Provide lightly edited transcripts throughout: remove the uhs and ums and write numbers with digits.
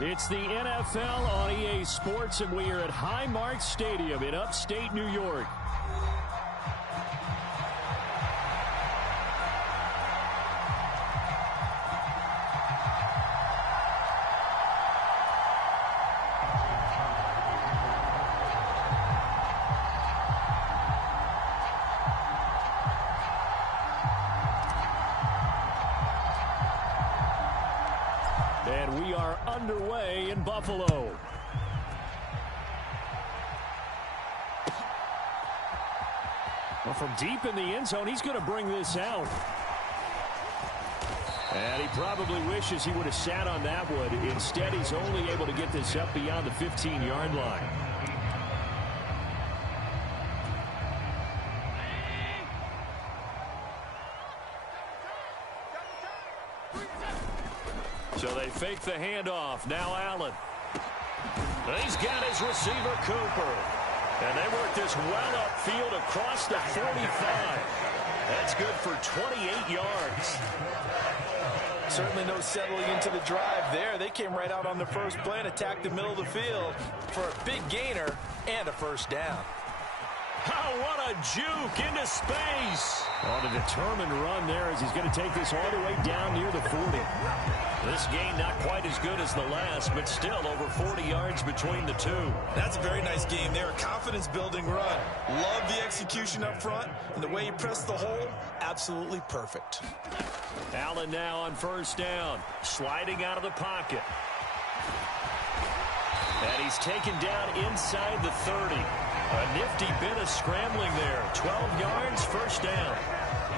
It's the NFL on EA Sports, and we are at Highmark Stadium in upstate New York. And we are underway in Buffalo. Well, from deep in the end zone, he's going to bring this out. And he probably wishes he would have sat on that one. Instead, he's only able to get this up beyond the 15-yard line. So they fake the handoff. Now Allen. He's got his receiver, Cooper. And they work this well upfield across the 45. That's good for 28 yards. Certainly no settling into the drive there. They came right out on the first play and attacked the middle of the field for a big gainer and a first down. Oh, what a juke into space. On a determined run there as he's going to take this all the way down near the 40. This gain not quite as good as the last, but still over 40 yards between the two. That's a very nice game there. A confidence-building run. Love the execution up front, and the way he pressed the hole, absolutely perfect. Allen now on first down, sliding out of the pocket. And he's taken down inside the 30. A nifty bit of scrambling there. 12 yards, first down.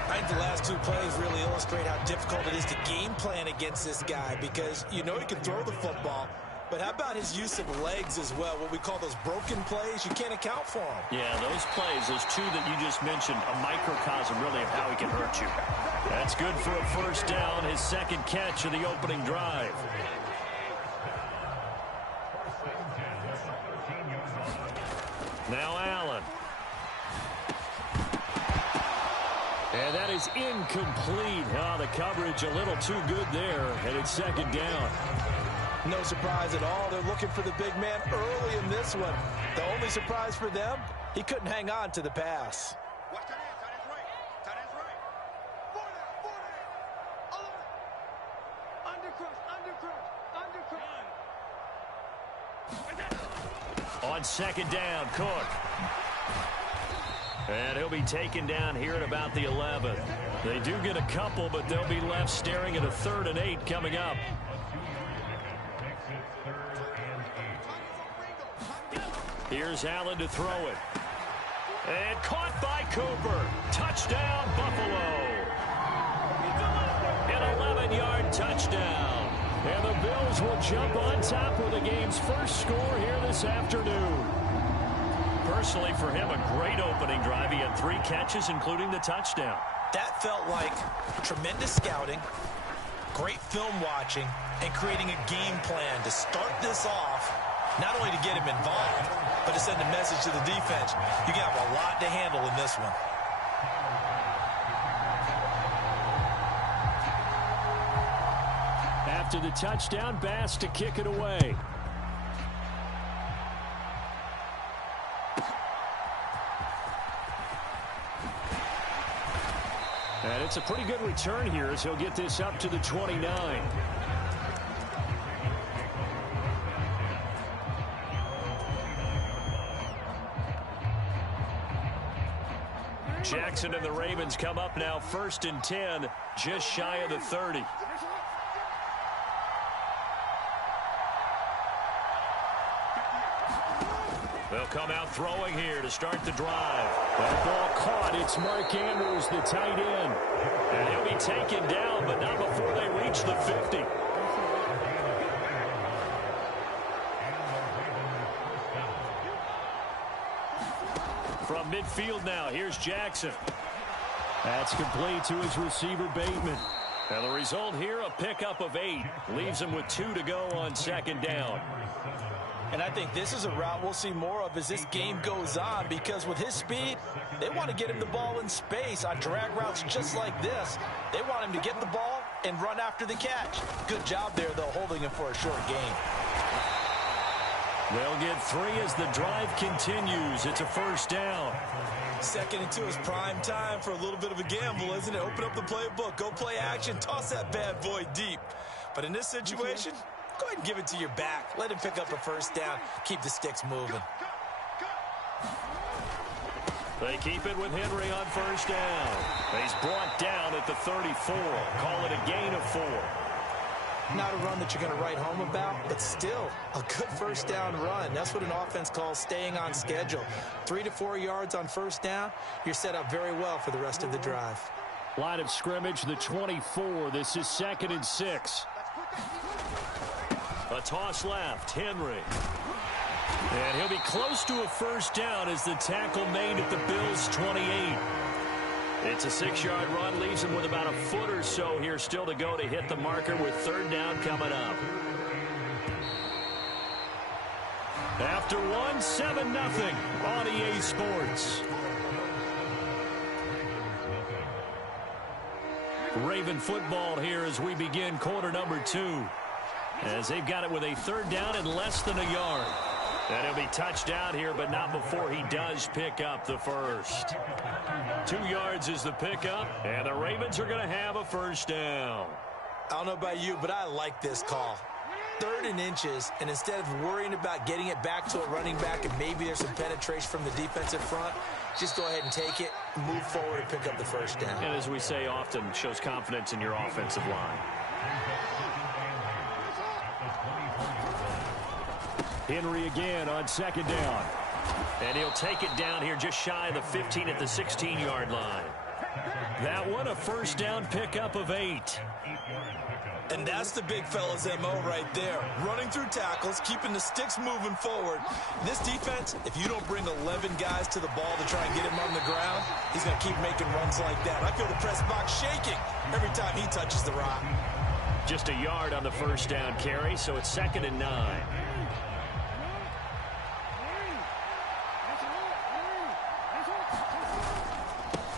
I think the last two plays really illustrate how difficult it is to game plan against this guy because you know he can throw the football, but how about his use of legs as well? What we call those broken plays, you can't account for them. Yeah, those plays, those two that you just mentioned, a microcosm really of how he can hurt you. That's good for a first down, his second catch of the opening drive. Now Allen. And that is incomplete. Oh, the coverage a little too good there, and it's second down. No surprise at all. They're looking for the big man early in this one. The only surprise for them, he couldn't hang on to the pass. On second down, Cook. And he'll be taken down here at about the 11. They do get a couple, but they'll be left staring at a 3rd and 8 coming up. Here's Allen to throw it. And caught by Cooper. Touchdown, Buffalo. An 11-yard touchdown. And the Bills will jump on top with the game's first score here this afternoon. Personally, for him, a great opening drive. He had 3 catches, including the touchdown. That felt like tremendous scouting, great film watching, and creating a game plan to start this off, not only to get him involved, but to send a message to the defense. You got a lot to handle in this one. After the touchdown, Bass to kick it away. And it's a pretty good return here as he'll get this up to the 29. Jackson and the Ravens come up now 1st and 10, just shy of the 30. They'll come out throwing here to start the drive. That ball caught. It's Mark Andrews, the tight end. And he'll be taken down, but not before they reach the 50. From midfield now, here's Jackson. That's complete to his receiver, Bateman. And the result here, a pickup of 8. Leaves him with 2 to go on second down. And I think this is a route we'll see more of as this game goes on, because with his speed, they want to get him the ball in space on drag routes just like this. They want him to get the ball and run after the catch. Good job there, though, holding him for a short gain. They'll get 3 as the drive continues. It's a first down. Second and 2 is prime time for a little bit of a gamble, isn't it? Open up the playbook, go play action, toss that bad boy deep. But in this situation, go ahead and give it to your back. Let him pick up a first down. Keep the sticks moving. They keep it with Henry on first down. He's brought down at the 34. Call it a gain of 4. Not a run that you're going to write home about, but still a good first down run. That's what an offense calls staying on schedule. 3 to 4 yards on first down, you're set up very well for the rest of the drive. Line of scrimmage, the 24. This is 2nd and 6. A toss left, Henry. And he'll be close to a first down as the tackle made at the Bills' 28. It's a 6-yard run, leaves him with about a foot or so here still to go to hit the marker with 3rd down coming up. After 1, 7-0 on EA Sports. Raven football here as we begin quarter number 2. As they've got it with a 3rd down and less than a yard. And he'll be touched out here, but not before he does pick up the first. 2 yards is the pickup, and the Ravens are going to have a first down. I don't know about you, but I like this call. 3rd and inches, and instead of worrying about getting it back to a running back and maybe there's some penetration from the defensive front, just go ahead and take it, move forward, and pick up the first down. And as we say often, shows confidence in your offensive line. Henry again on 2nd down. And he'll take it down here just shy of the 15 at the 16-yard line. That one a first down pickup of 8. And that's the big fella's MO right there. Running through tackles, keeping the sticks moving forward. This defense, if you don't bring 11 guys to the ball to try and get him on the ground, he's going to keep making runs like that. I feel the press box shaking every time he touches the rock. Just a yard on the first down carry, so it's 2nd and 9.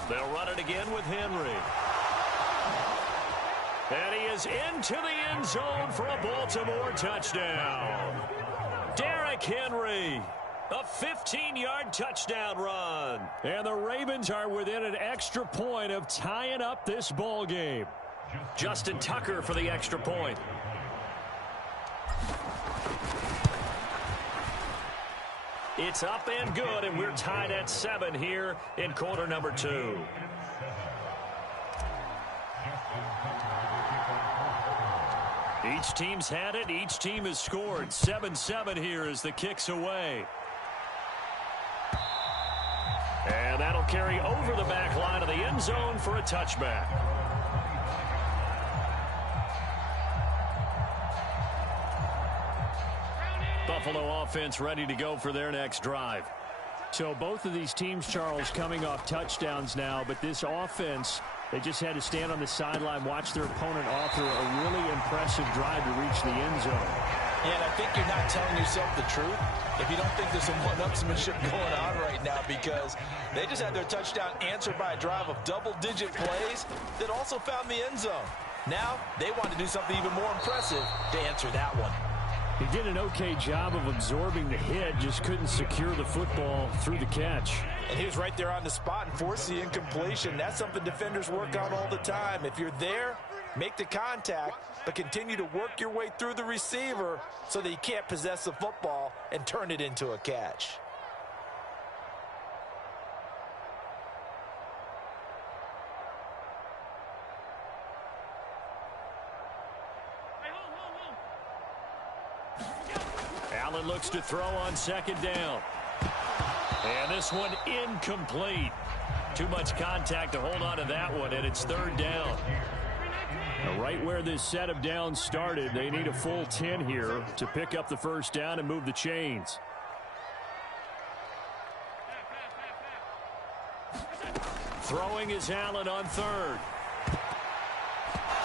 They'll run it again with Henry. And he is into the end zone for a Baltimore touchdown. Derrick Henry, a 15-yard touchdown run. And the Ravens are within an extra point of tying up this ball game. Justin Tucker for the extra point. It's up and good, and we're tied at 7 here in quarter number 2. Each team's had it. Each team has scored. 7-7 here as the kick's away. And that'll carry over the back line of the end zone for a touchback. Buffalo offense ready to go for their next drive. So both of these teams, Charles, coming off touchdowns now, but this offense, they just had to stand on the sideline, watch their opponent author a really impressive drive to reach the end zone. Yeah, and I think you're not telling yourself the truth if you don't think there's some one-upsmanship going on right now, because they just had their touchdown answered by a drive of double-digit plays that also found the end zone. Now they want to do something even more impressive to answer that one. He did an okay job of absorbing the hit, just couldn't secure the football through the catch. And he was right there on the spot and forced the incompletion. That's something defenders work on all the time. If you're there, make the contact, but continue to work your way through the receiver so that you can't possess the football and turn it into a catch. Allen looks to throw on 2nd down. And this one incomplete. Too much contact to hold on to that one, and it's 3rd down. Now, right where this set of downs started, they need a full 10 here to pick up the first down and move the chains. Throwing is Allen on 3rd.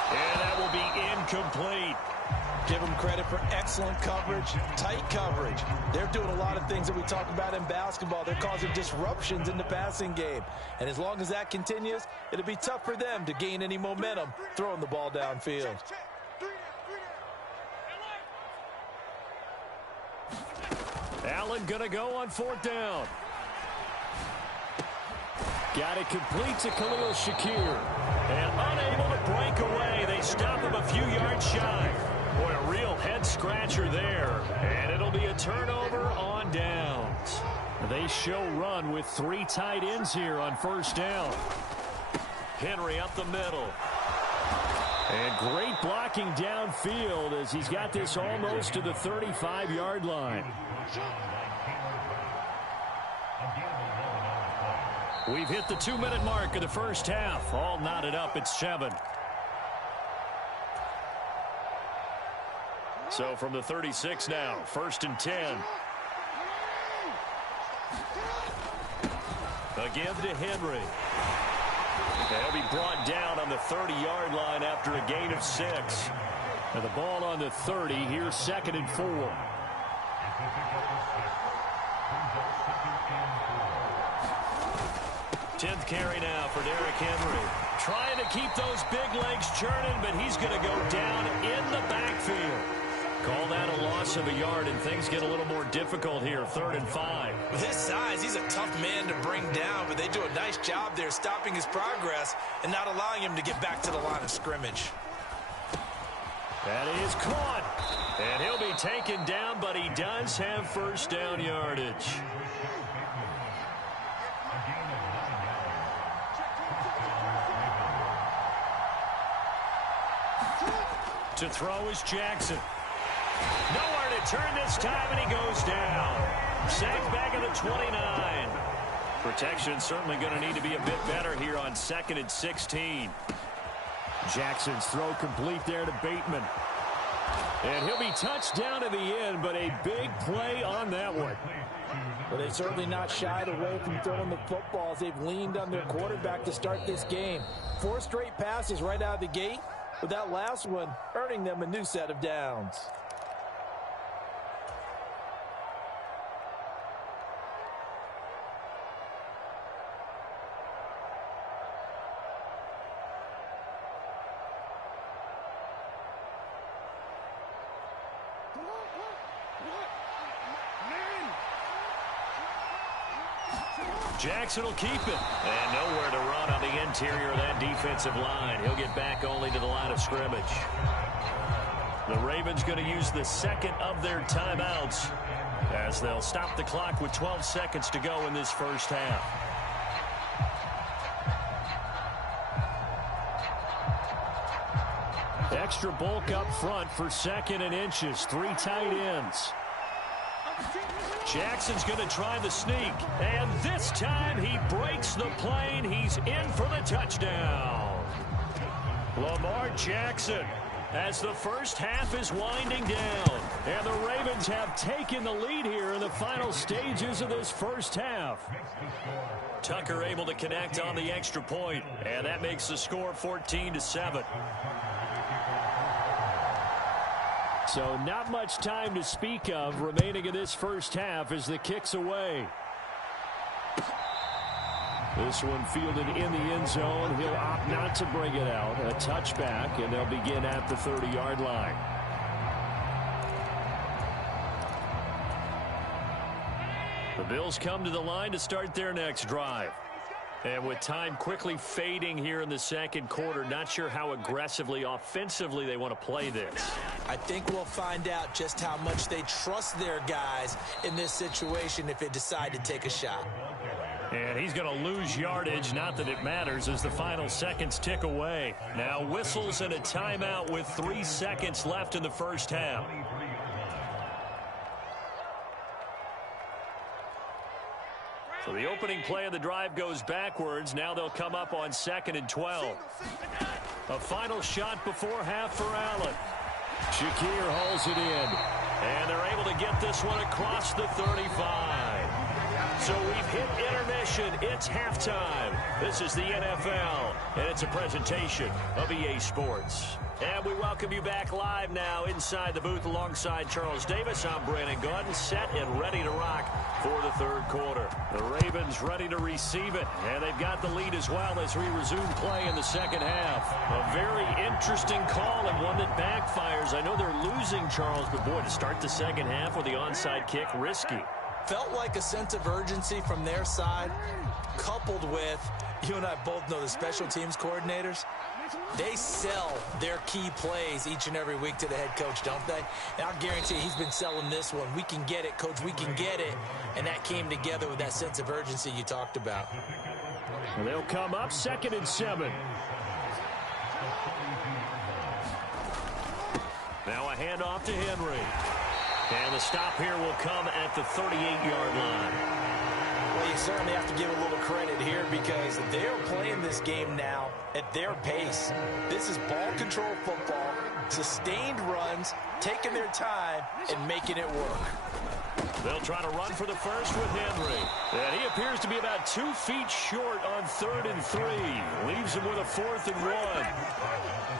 And that will be incomplete. Give them credit for excellent coverage, tight coverage. They're doing a lot of things that we talk about in basketball. They're causing disruptions in the passing game. And as long as that continues, it'll be tough for them to gain any momentum throwing the ball downfield. Allen going to go on 4th down. Got it complete to Khalil Shakir. And unable to break away. They stop him a few yards shy. Boy, a real head-scratcher there. And it'll be a turnover on downs. They show run with 3 tight ends here on 1st down. Henry up the middle. And great blocking downfield as he's got this almost to the 35-yard line. We've hit the 2-minute mark of the first half. All knotted up at 7. So from the 36 now, 1st and 10. Again to Henry. They'll be brought down on the 30-yard line after a gain of 6. And the ball on the 30, here's 2nd and 4. Tenth carry now for Derrick Henry. Trying to keep those big legs churning, but he's going to go down in the backfield. Call that a loss of a yard, and things get a little more difficult here, 3rd and 5. With his size, he's a tough man to bring down, but they do a nice job there stopping his progress and not allowing him to get back to the line of scrimmage. That is caught. And he'll be taken down, but he does have 1st down yardage. To throw is Jackson. Nowhere to turn this time, and he goes down. Sacked back at the 29. Protection certainly going to need to be a bit better here on 2nd and 16. Jackson's throw complete there to Bateman. And he'll be touched down to the end, but a big play on that one. But they certainly not shied away from throwing the footballs. They've leaned on their quarterback to start this game. 4 straight passes right out of the gate, with that last one earning them a new set of downs. Jackson will keep it. And nowhere to run on the interior of that defensive line. He'll get back only to the line of scrimmage. The Ravens going to use the 2nd of their timeouts as they'll stop the clock with 12 seconds to go in this first half. Extra bulk up front for 2nd and inches. 3 tight ends. Jackson's going to try the sneak, and this time he breaks the plane. He's in for the touchdown. Lamar Jackson, as the first half is winding down, and the Ravens have taken the lead here in the final stages of this first half. Tucker able to connect on the extra point, and that makes the score 14-7. So not much time to speak of remaining in this first half as the kick's away. This one fielded in the end zone. He'll opt not to bring it out. A touchback, and they'll begin at the 30-yard line. The Bills come to the line to start their next drive. And with time quickly fading here in the second quarter, not sure how aggressively, offensively they want to play this. I think we'll find out just how much they trust their guys in this situation if they decide to take a shot. And he's going to lose yardage, not that it matters, as the final seconds tick away. Now whistles and a timeout with 3 seconds left in the first half. So the opening play of the drive goes backwards. Now they'll come up on 2nd and 12. A final shot before half for Allen. Shakir hauls it in. And they're able to get this one across the 35. So we've hit intermission. It's halftime. This is the NFL, and it's a presentation of EA Sports. And we welcome you back live now inside the booth alongside Charles Davis. I'm BrianAkaDaddyB, set and ready to rock for the third quarter. The Ravens ready to receive it, and they've got the lead as well as we resume play in the second half. A very interesting call and one that backfires. I know they're losing, Charles, but boy, to start the second half with the onside kick, risky. felt like a sense of urgency from their side, coupled with, you and I both know the special teams coordinators, they sell their key plays each and every week to the head coach, don't they? And I'll guarantee he's been selling this one. We can get it, coach, we can get it. And that came together with that sense of urgency you talked about. And they'll come up 2nd and 7. Now a handoff to Henry. And the stop here will come at the 38-yard line. Well, you certainly have to give a little credit here because they're playing this game now at their pace. This is ball control football, sustained runs, taking their time, and making it work. They'll try to run for the first with Henry. And he appears to be about 2 feet short on 3rd and 3. Leaves him with a 4th and 1.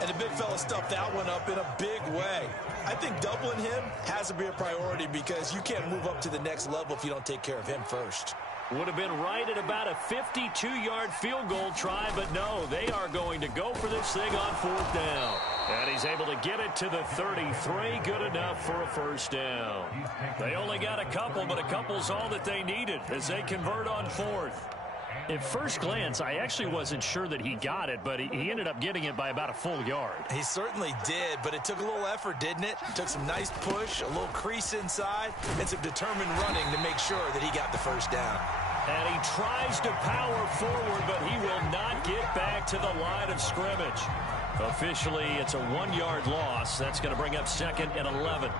And the big fella stuffed that one up in a big way. I think doubling him has to be a priority because you can't move up to the next level if you don't take care of him first. Would have been right at about a 52-yard field goal try, but no, they are going to go for this thing on 4th down. And he's able to get it to the 33, good enough for a first down. They only got a couple, but a couple's all that they needed as they convert on 4th. At first glance, I actually wasn't sure that he got it, but he ended up getting it by about a full yard. He certainly did, but it took a little effort, didn't it? Took some nice push, a little crease inside, and some determined running to make sure that he got the first down. And he tries to power forward, but he will not get back to the line of scrimmage. Officially, it's a 1-yard loss. That's going to bring up 2nd and 11.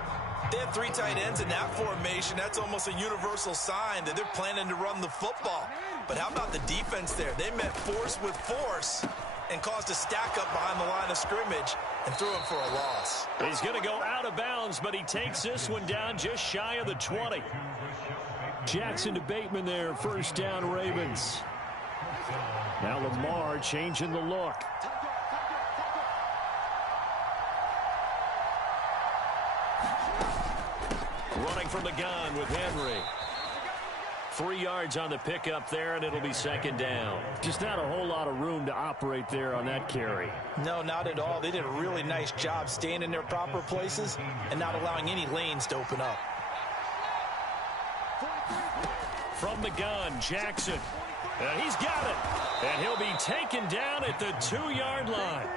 They have 3 tight ends in that formation. That's almost a universal sign that they're planning to run the football. But how about the defense there? They met force with force and caused a stack up behind the line of scrimmage and threw him for a loss. He's going to go out of bounds, but he takes this one down just shy of the 20. Jackson to Bateman there, first down Ravens. Now Lamar changing the look. Running from the gun with Henry. 3 yards on the pickup there, and it'll be 2nd down. Just not a whole lot of room to operate there on that carry. No, not at all. They did a really nice job staying in their proper places and not allowing any lanes to open up. From the gun, Jackson. He's got it. And he'll be taken down at the 2-yard line.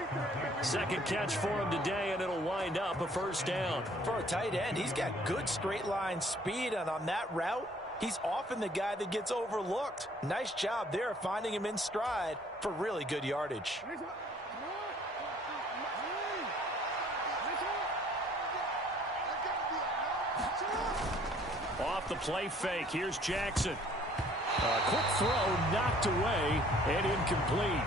2nd catch for him today, and it'll wind up a first down. For a tight end, he's got good straight line speed, and on that route, he's often the guy that gets overlooked. Nice job there finding him in stride for really good yardage. Off the play fake, here's Jackson. Quick throw knocked away and incomplete.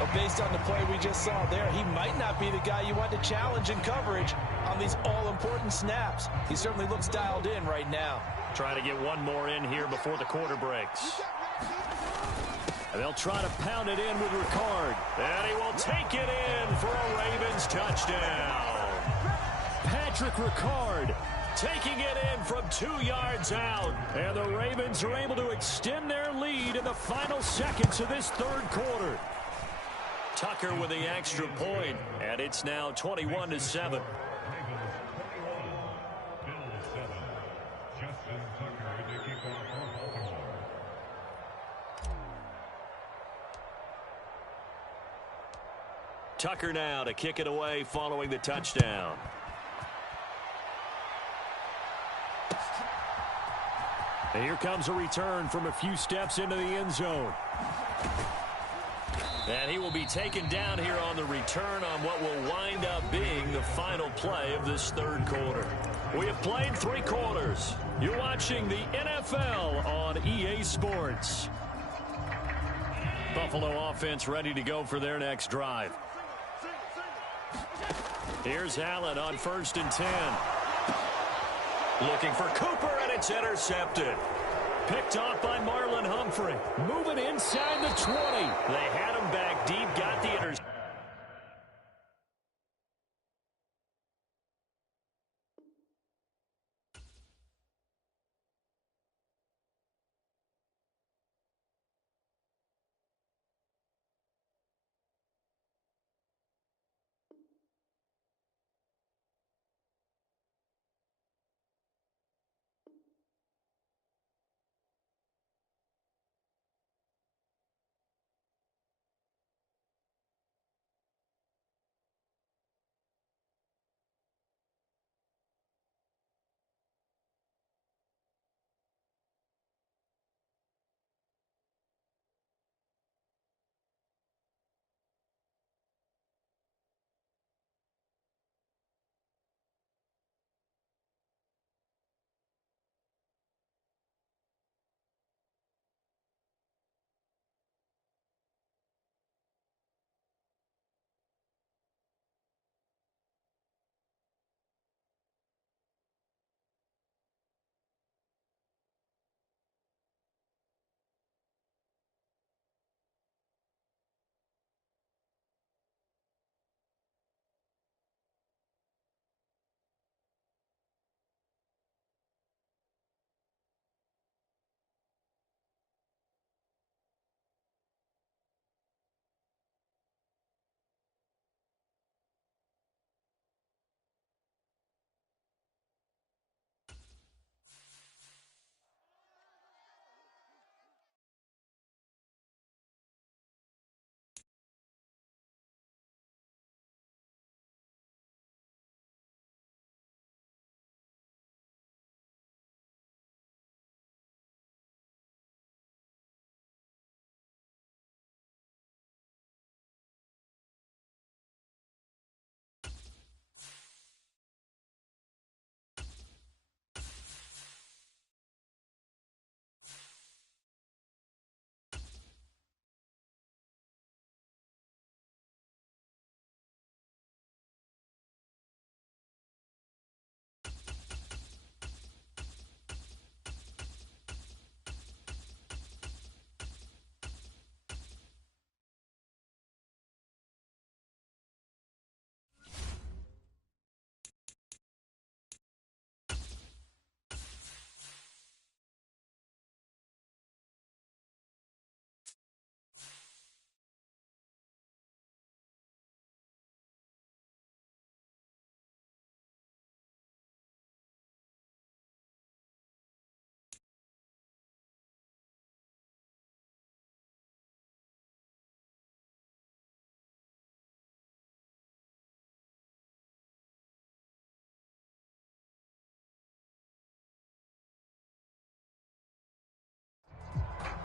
But based on the play we just saw there, he might not be the guy you want to challenge in coverage on these all-important snaps. He certainly looks dialed in right now. Trying to get one more in here before the quarter breaks. And they'll try to pound it in with Ricard. And he will take it in for a Ravens touchdown. Patrick Ricard taking it in from 2 yards out. And the Ravens are able to extend their lead in the final seconds of this 3rd quarter. Tucker with the extra point, and it's now 21-7. Tucker now to kick it away following the touchdown. And here comes a return from a few steps into the end zone. And he will be taken down here on the return on what will wind up being the final play of this 3rd quarter. We have played 3 quarters. You're watching the NFL on EA Sports. Buffalo offense ready to go for their next drive. Here's Allen on 1st and 10. Looking for Cooper, and it's intercepted. Picked off by Marlon Humphrey. Moving inside the 20. They had him back deep, got the interception.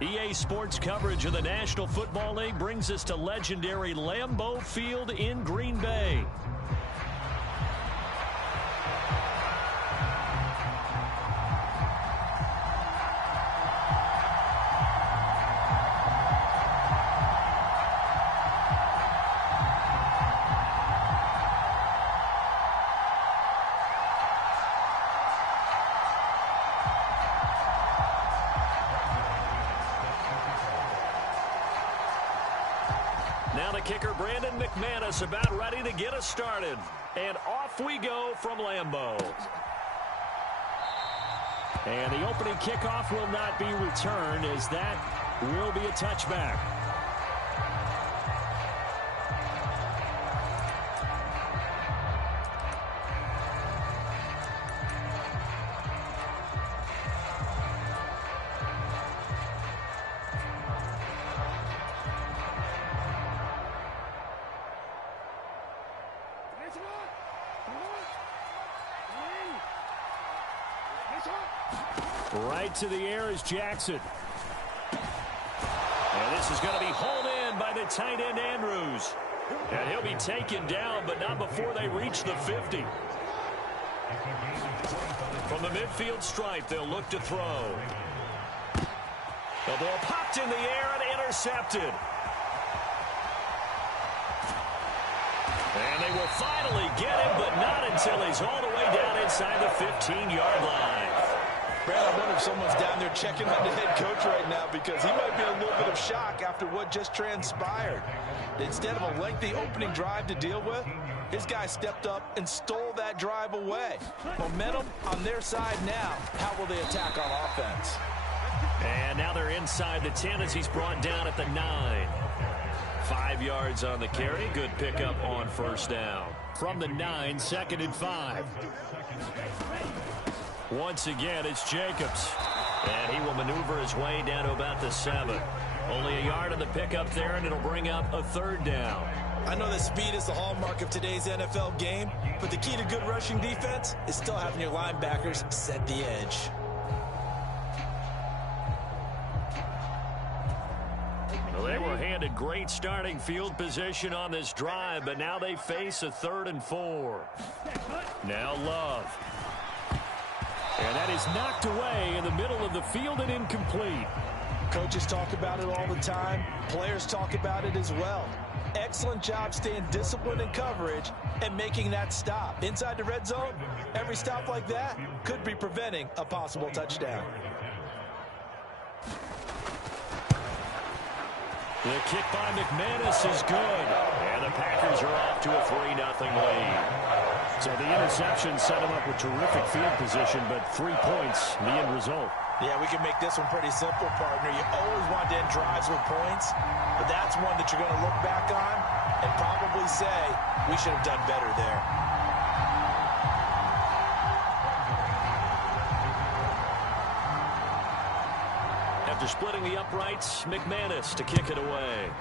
EA Sports coverage of the National Football League brings us to legendary Lambeau Field in Green Bay. Now the kicker, Brandon McManus, about ready to get us started. And off we go from Lambeau. And the opening kickoff will not be returned, as that will be a touchback. Right to the air is Jackson. And this is going to be hauled in by the tight end Andrews. And he'll be taken down, but not before they reach the 50. From the midfield stripe, they'll look to throw. The ball popped in the air and intercepted. And they will finally get him, but not until he's all the way down inside the 15-yard line. Brad, I wonder if someone's down there checking on the head coach right now, because he might be in a little bit of shock after what just transpired. Instead of a lengthy opening drive to deal with, his guy stepped up and stole that drive away. Momentum on their side now. How will they attack on offense? And now they're inside the 10 as he's brought down at the 9. 5 yards on the carry. Good pickup on first down. From the 9, 2nd and 5. Once again, it's Jacobs. And he will maneuver his way down to about the 7. Only a yard on the pickup there, and it'll bring up a 3rd down. I know that speed is the hallmark of today's NFL game, but the key to good rushing defense is still having your linebackers set the edge. Well, they were handed great starting field position on this drive, but now they face a 3rd and 4. Now Love. And that is knocked away in the middle of the field and incomplete. Coaches talk about it all the time. Players talk about it as well. Excellent job staying disciplined in coverage and making that stop. Inside the red zone, every stop like that could be preventing a possible touchdown. The kick by McManus is good. And the Packers are off to a 3-0 lead. So the interception set him up with terrific field position, but 3 points, the end result. Yeah, we can make this one pretty simple, partner. You always want to end drives with points, but that's one that you're going to look back on and probably say, we should have done better there. After splitting the uprights, McManus to kick it away.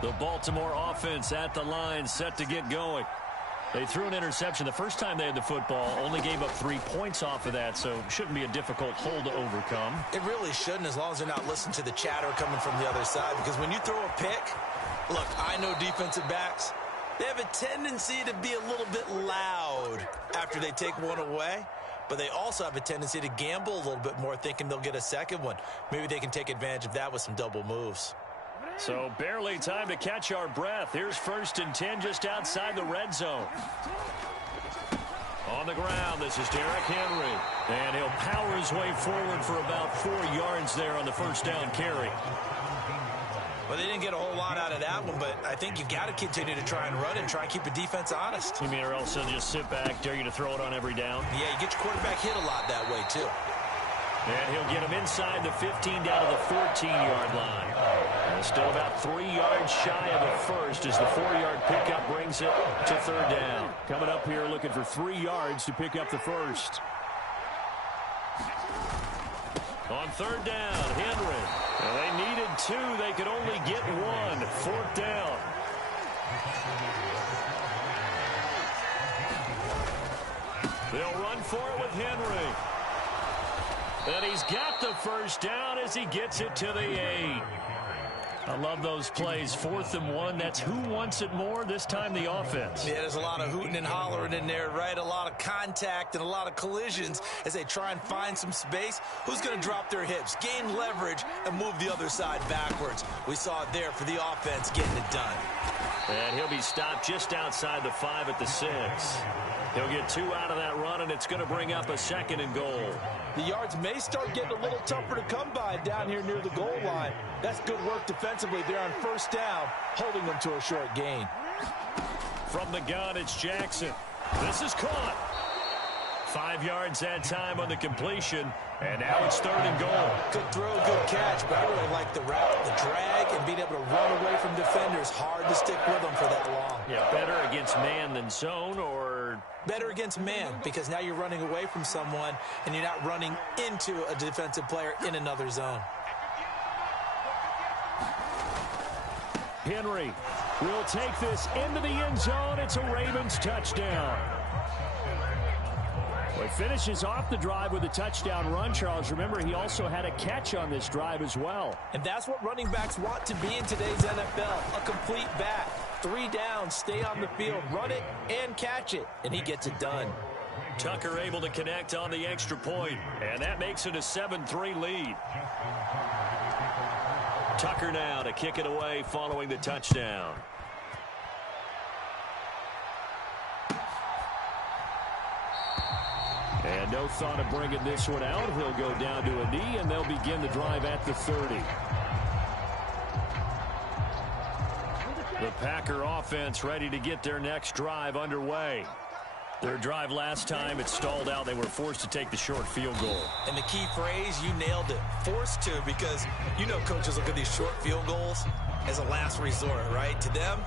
The Baltimore offense at the line, set to get going. They threw an interception the first time they had the football, only gave up 3 points off of that, so shouldn't be a difficult hole to overcome. It really shouldn't, as long as they're not listening to the chatter coming from the other side, because when you throw a pick, look, I know defensive backs, they have a tendency to be a little bit loud after they take one away, but they also have a tendency to gamble a little bit more, thinking they'll get a second one. Maybe they can take advantage of that with some double moves. So barely time to catch our breath. Here's 1st and 10 just outside the red zone. On the ground, this is Derrick Henry. And he'll power his way forward for about 4 yards there on the first down carry. Well, they didn't get a whole lot out of that one, but I think you've got to continue to try and run and try and keep the defense honest. You mean, or else they'll just sit back, dare you to throw it on every down? Yeah, you get your quarterback hit a lot that way, too. And he'll get him inside the 15 down to the 14-yard line. And still about 3 yards shy of the first as the 4-yard pickup brings it to 3rd down. Coming up here looking for 3 yards to pick up the first. On third down, Henry. Well, they needed 2. They could only get 1. Fourth down. They'll run for it with Henry. And he's got the first down as he gets it to the 8. I love those plays. 4th and 1. That's who wants it more, this time the offense. Yeah, there's a lot of hooting and hollering in there, right? A lot of contact and a lot of collisions as they try and find some space. Who's going to drop their hips, gain leverage, and move the other side backwards? We saw it there for the offense getting it done. And he'll be stopped just outside the 5 at the 6. He'll get 2 out of that run, and it's going to bring up a 2nd and goal. The yards may start getting a little tougher to come by down here near the goal line. That's good work defensively there on first down, holding them to a short gain. From the gun, it's Jackson. This is caught. 5 yards that time on the completion, and now it's 3rd and goal. Good throw, good catch, but I really like the route, the drag, and being able to run away from defenders. Hard to stick with them for that long. Yeah, better against man than zone, or... Better against man, because now you're running away from someone, and you're not running into a defensive player in another zone. Henry will take this into the end zone. It's a Ravens touchdown. Well, he finishes off the drive with a touchdown run, Charles. Remember, he also had a catch on this drive as well. And that's what running backs want to be in today's NFL, a complete back. 3 downs, stay on the field, run it, and catch it, and he gets it done. Tucker able to connect on the extra point, and that makes it a 7-3 lead. Tucker now to kick it away following the touchdown. And no thought of bringing this one out. He'll go down to a knee, and they'll begin the drive at the 30. The Packer offense ready to get their next drive underway. Their drive last time, it stalled out. They were forced to take the short field goal. And the key phrase, you nailed it. Forced to, because you know coaches look at these short field goals as a last resort, right? To them,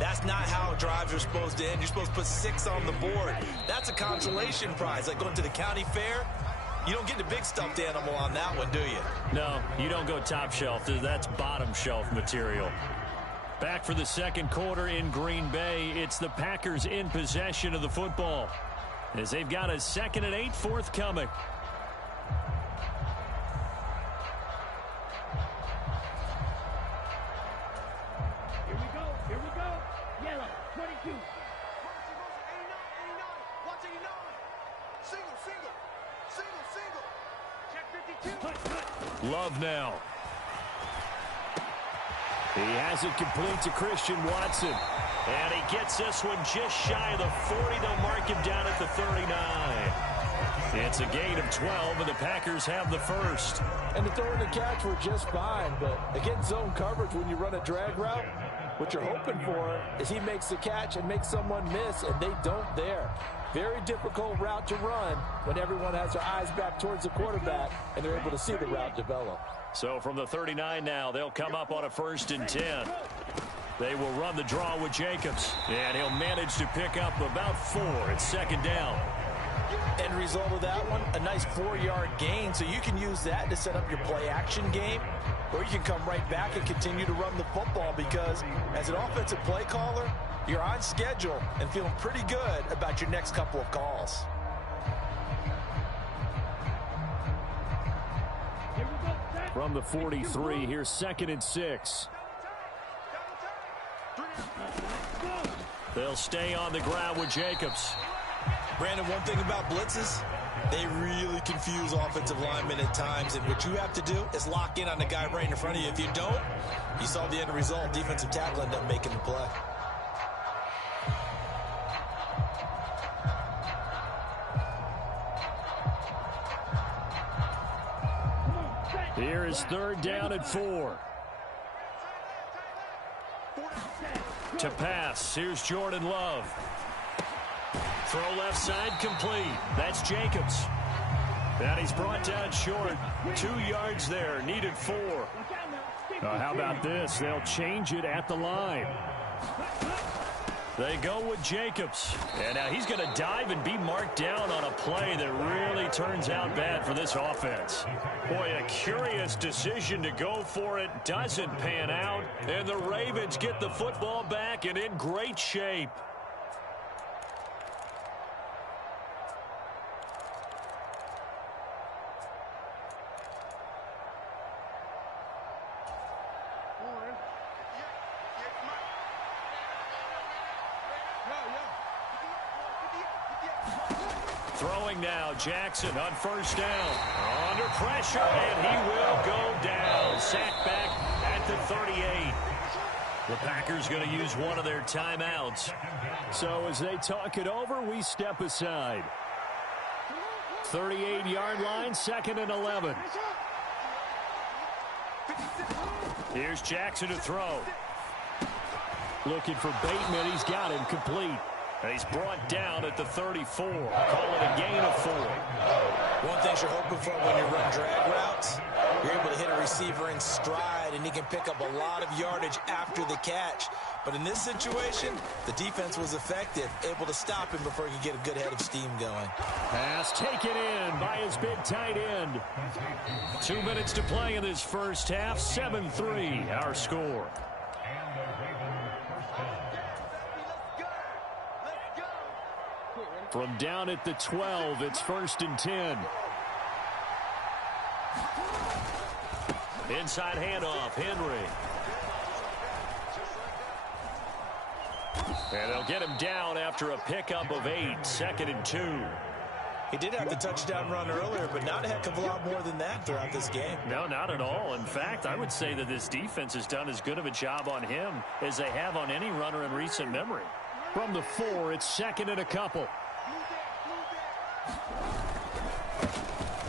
that's not how drives are supposed to end. You're supposed to put 6 on the board. That's a consolation prize, like going to the county fair. You don't get the big stuffed animal on that one, do you? No, you don't go top shelf. That's bottom shelf material. Back for the second quarter in Green Bay. It's the Packers in possession of the football, as they've got a 2nd and 8 forthcoming. Here we go. Yellow, 22. Watch 89. Single. Check 52. Love now. He has it complete to Christian Watson. And he gets this one just shy of the 40. They'll mark him down at the 39. It's a gain of 12, and the Packers have the first. And the throw and the catch were just fine, but against zone coverage, when you run a drag route, what you're hoping for is he makes the catch and makes someone miss, and they don't there. Very difficult route to run when everyone has their eyes back towards the quarterback and they're able to see the route develop. So from the 39 now, they'll come up on a 1st and 10. They will run the draw with Jacobs, and he'll manage to pick up about 4. It's 2nd down. End result of that one, a nice 4-yard gain, so you can use that to set up your play-action game, or you can come right back and continue to run the football, because as an offensive play caller, you're on schedule and feeling pretty good about your next couple of calls. From the 43, here's 2nd and 6. They'll stay on the ground with Jacobs. Brandon, one thing about blitzes, they really confuse offensive linemen at times, and what you have to do is lock in on the guy right in front of you. If you don't, you saw the end result. Defensive tackle ended up making the play. Here is 3rd down at 4. To pass, here's Jordan Love. Throw left side complete. That's Jacobs. And he's brought down short. 2 yards there, needed 4. How about this? They'll change it at the line. They go with Jacobs. And now he's going to dive and be marked down on a play that really turns out bad for this offense. Boy, a curious decision to go for it. Doesn't pan out. And the Ravens get the football back and in great shape. Throwing now, Jackson on first down. Under pressure, and he will go down. Sacked back at the 38. The Packers going to use one of their timeouts. So as they talk it over, we step aside. 38-yard line, 2nd and 11. Here's Jackson to throw. Looking for Bateman. He's got him complete. And he's brought down at the 34. Call it a gain of 4. One thing you're hoping for when you run drag routes, you're able to hit a receiver in stride, and he can pick up a lot of yardage after the catch. But in this situation, the defense was effective, able to stop him before he could get a good head of steam going. Pass taken in by his big tight end. 2 minutes to play in this first half. 7-3, our score. From down at the 12, it's 1st and 10. Inside handoff, Henry. And they'll get him down after a pickup of 8, 2nd and 2. He did have the touchdown run earlier, but not a heck of a lot more than that throughout this game. No, not at all. In fact, I would say that this defense has done as good of a job on him as they have on any runner in recent memory. From the 4, it's 2nd and a couple.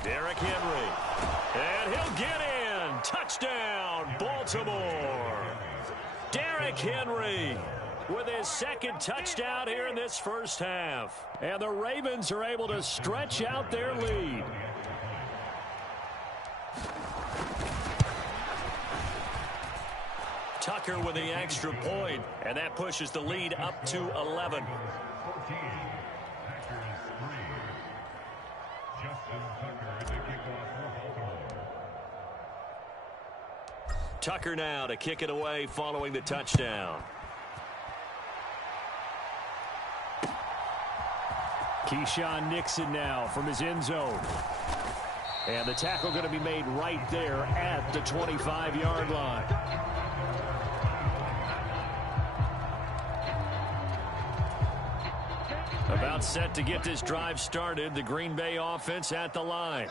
Derrick Henry. And he'll get in. Touchdown, Baltimore. Derrick Henry with his 2nd touchdown here in this first half. And the Ravens are able to stretch out their lead. Tucker with the extra point, and that pushes the lead up to 11. Tucker now to kick it away following the touchdown. Keyshawn Nixon now from his end zone. And the tackle going to be made right there at the 25-yard line. About set to get this drive started. The Green Bay offense at the line.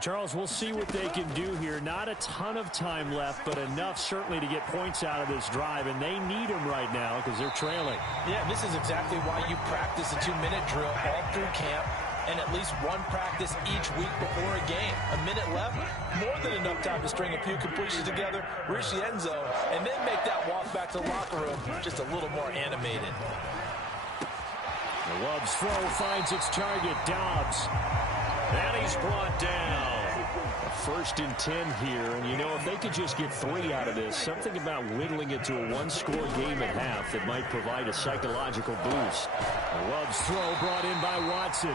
Charles, we'll see what they can do here. Not a ton of time left, but enough certainly to get points out of this drive, and they need them right now because they're trailing. Yeah, this is exactly why you practice a 2-minute drill all through camp and at least one practice each week before a game. A minute left, more than enough time to string a few completions together, reach the end zone, and then make that walk back to the locker room just a little more animated. The Love's throw finds its target, Dobbs. And he's brought down. A 1st and 10 here, and you know, if they could just get 3 out of this, something about whittling it to a 1-score game at half that might provide a psychological boost. The Love's throw brought in by Watson.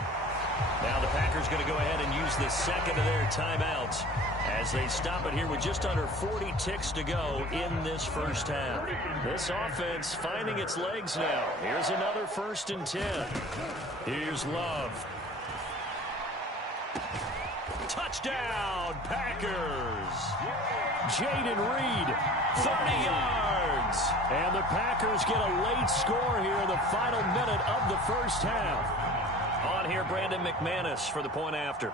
Now the Packers going to go ahead and use the 2nd of their timeouts as they stop it here with just under 40 ticks to go in this first half. This offense finding its legs now. Here's another 1st and 10. Here's Love. Touchdown, Packers. Jaden Reed, 30 yards. And the Packers get a late score here in the final minute of the first half. On here, Brandon McManus for the point after.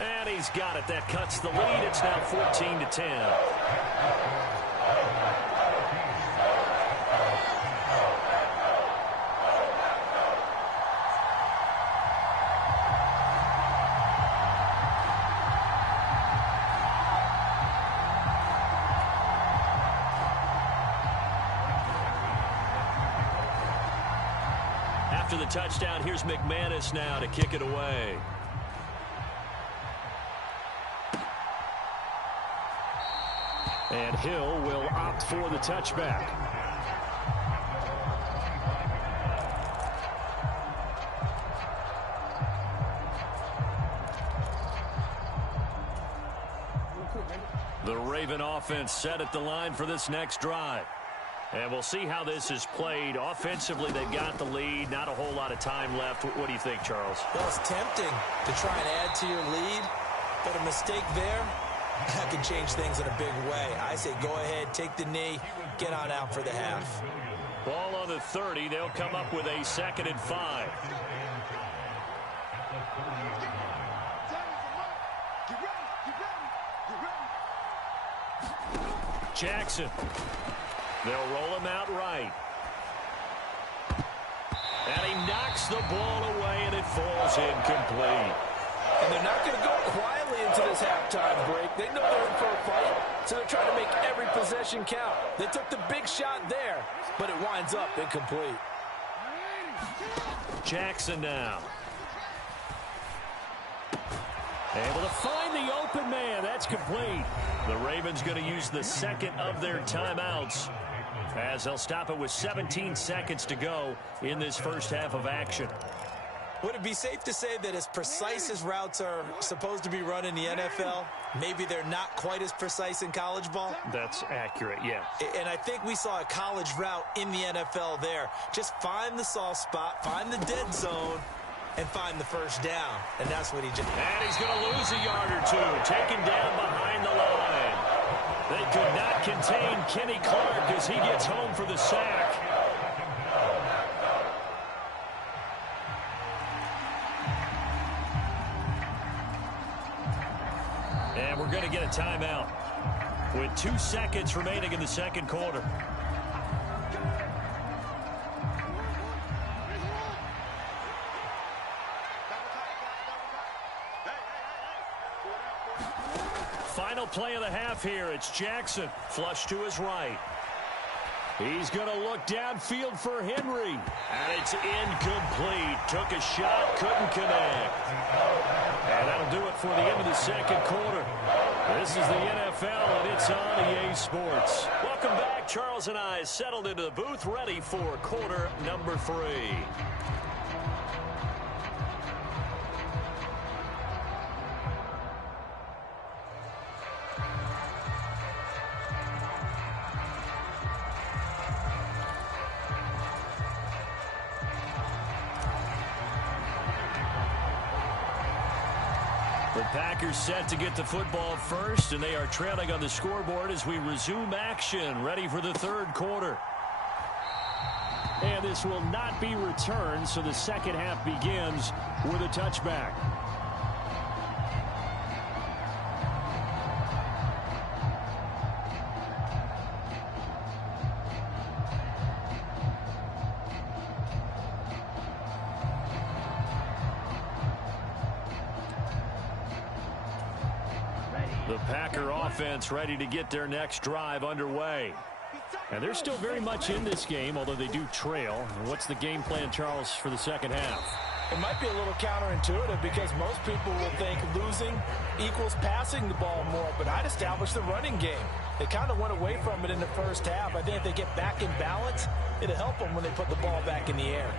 And he's got it. That cuts the lead. It's now 14-10. After the touchdown, here's McManus now to kick it away. And Hill will opt for the touchback. The Raven offense set at the line for this next drive. And we'll see how this is played. Offensively, they've got the lead. Not a whole lot of time left. What do you think, Charles? Well, it's tempting to try and add to your lead, but a mistake there, that can change things in a big way. I say go ahead, take the knee, get on out for the half. Ball on the 30. They'll come up with a 2nd and 5. Jackson. They'll roll him out right. And he knocks the ball away, and it falls incomplete. And they're not going to go quietly into this halftime break. They know they're in for a fight, so they're trying to make every possession count. They took the big shot there, but it winds up incomplete. Jackson now. Able to find the open man. That's complete. The Ravens going to use the 2nd of their timeouts, as they'll stop it with 17 seconds to go in this first half of action. Would it be safe to say that as precise as routes are supposed to be run in the NFL, maybe they're not quite as precise in college ball? That's accurate, yeah. And I think we saw a college route in the NFL there. Just find the soft spot, find the dead zone, and find the first down. And that's what he just... And he's going to lose a yard or two, taken down behind the line. They could not contain Kenny Clark as he gets home for the sack. And we're going to get a timeout with 2 seconds remaining in the second quarter. Final play of the half here. It's Jackson. Flush to his right. He's going to look downfield for Henry. And it's incomplete. Took a shot, couldn't connect. And that'll do it for the end of the second quarter. This is the NFL, and it's on EA Sports. Welcome back. Charles and I settled into the booth, ready for quarter number 3. The Packers set to get the football first, and they are trailing on the scoreboard as we resume action, ready for the third quarter. And this will not be returned, so the second half begins with a touchback. The Packer offense ready to get their next drive underway. And they're still very much in this game, although they do trail. What's the game plan, Charles, for the second half? It might be a little counterintuitive because most people will think losing equals passing the ball more, but I'd establish the running game. They kind of went away from it in the first half. I think if they get back in balance, it'll help them when they put the ball back in the air.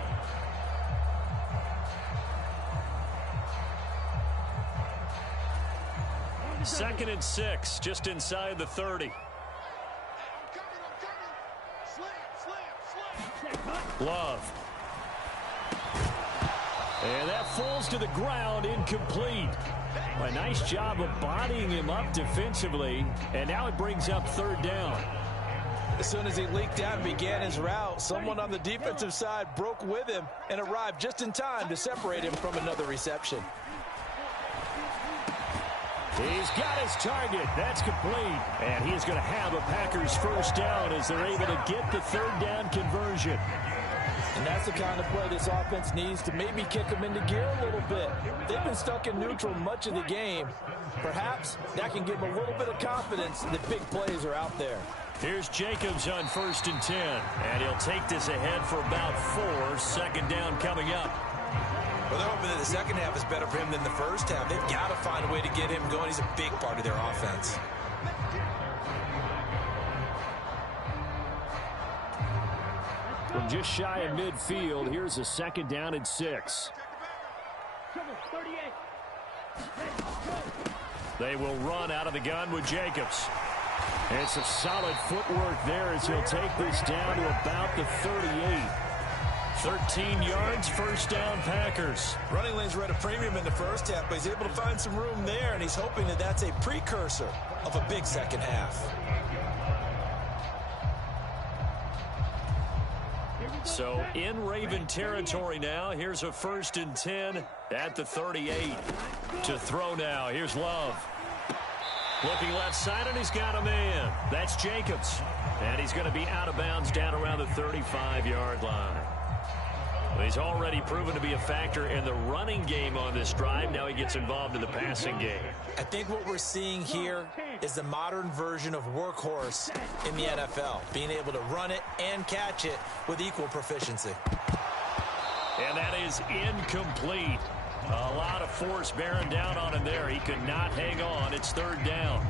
Second and 6, just inside the 30. Love. And that falls to the ground, incomplete. A nice job of bodying him up defensively, and now it brings up third down. As soon as he leaked out and began his route, someone on the defensive side broke with him and arrived just in time to separate him from another reception. He's got his target. That's complete. And he is going to have a Packers first down as they're able to get the third down conversion. And that's the kind of play this offense needs to maybe kick them into gear a little bit. They've been stuck in neutral much of the game. Perhaps that can give them a little bit of confidence that big plays are out there. Here's Jacobs on 1st and 10. And he'll take this ahead for about 4. Second down coming up. Well, they're hoping that the second half is better for him than the first half. They've got to find a way to get him going. He's a big part of their offense. From just shy of midfield, here's a 2nd down and 6. Trouble, 38. They will run out of the gun with Jacobs. It's a solid footwork there as he'll take this down to about the 38. 13 yards, 1st down, Packers. Running lanes were at a premium in the first half, but he's able to find some room there, and he's hoping that that's a precursor of a big second half. So in Raven territory now. Here's a 1st and 10 at the 38. To throw now. Here's Love. Looking left side, and he's got a man. That's Jacobs. And he's going to be out of bounds down around the 35-yard line. Well, he's already proven to be a factor in the running game on this drive. Now he gets involved in the passing game. I think what we're seeing here is the modern version of workhorse in the NFL, being able to run it and catch it with equal proficiency. And that is incomplete. A lot of force bearing down on him there. He could not hang on. It's 3rd down.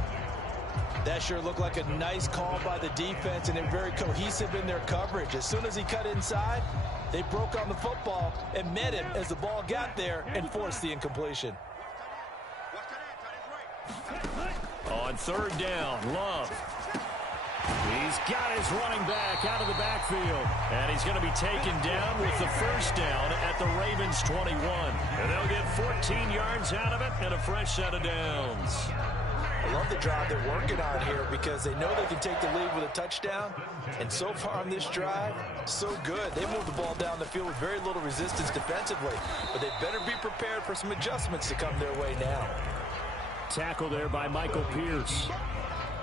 That sure looked like a nice call by the defense, and they're very cohesive in their coverage. As soon as he cut inside, they broke on the football and met him as the ball got there and forced the incompletion. On 3rd down, Love. He's got his running back out of the backfield. And he's going to be taken down with the 1st down at the Ravens 21. And they'll get 14 yards out of it and a fresh set of downs. I love the drive they're working on here because they know they can take the lead with a touchdown. And so far on this drive, so good. They moved the ball down the field with very little resistance defensively. But they better be prepared for some adjustments to come their way now. Tackle there by Michael Pierce.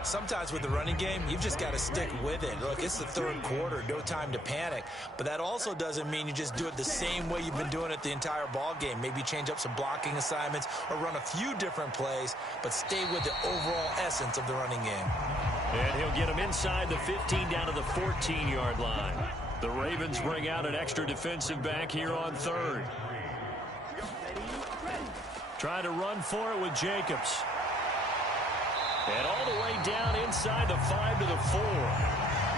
Sometimes with the running game, you've just got to stick with it. Look, it's the 3rd quarter, no time to panic. But that also doesn't mean you just do it the same way you've been doing it the entire ball game. Maybe change up some blocking assignments or run a few different plays, but stay with the overall essence of the running game. And he'll get him inside the 15 down to the 14-yard line. The Ravens bring out an extra defensive back here on 3rd. Try to run for it with Jacobs. And all the way down inside the 5 to the 4.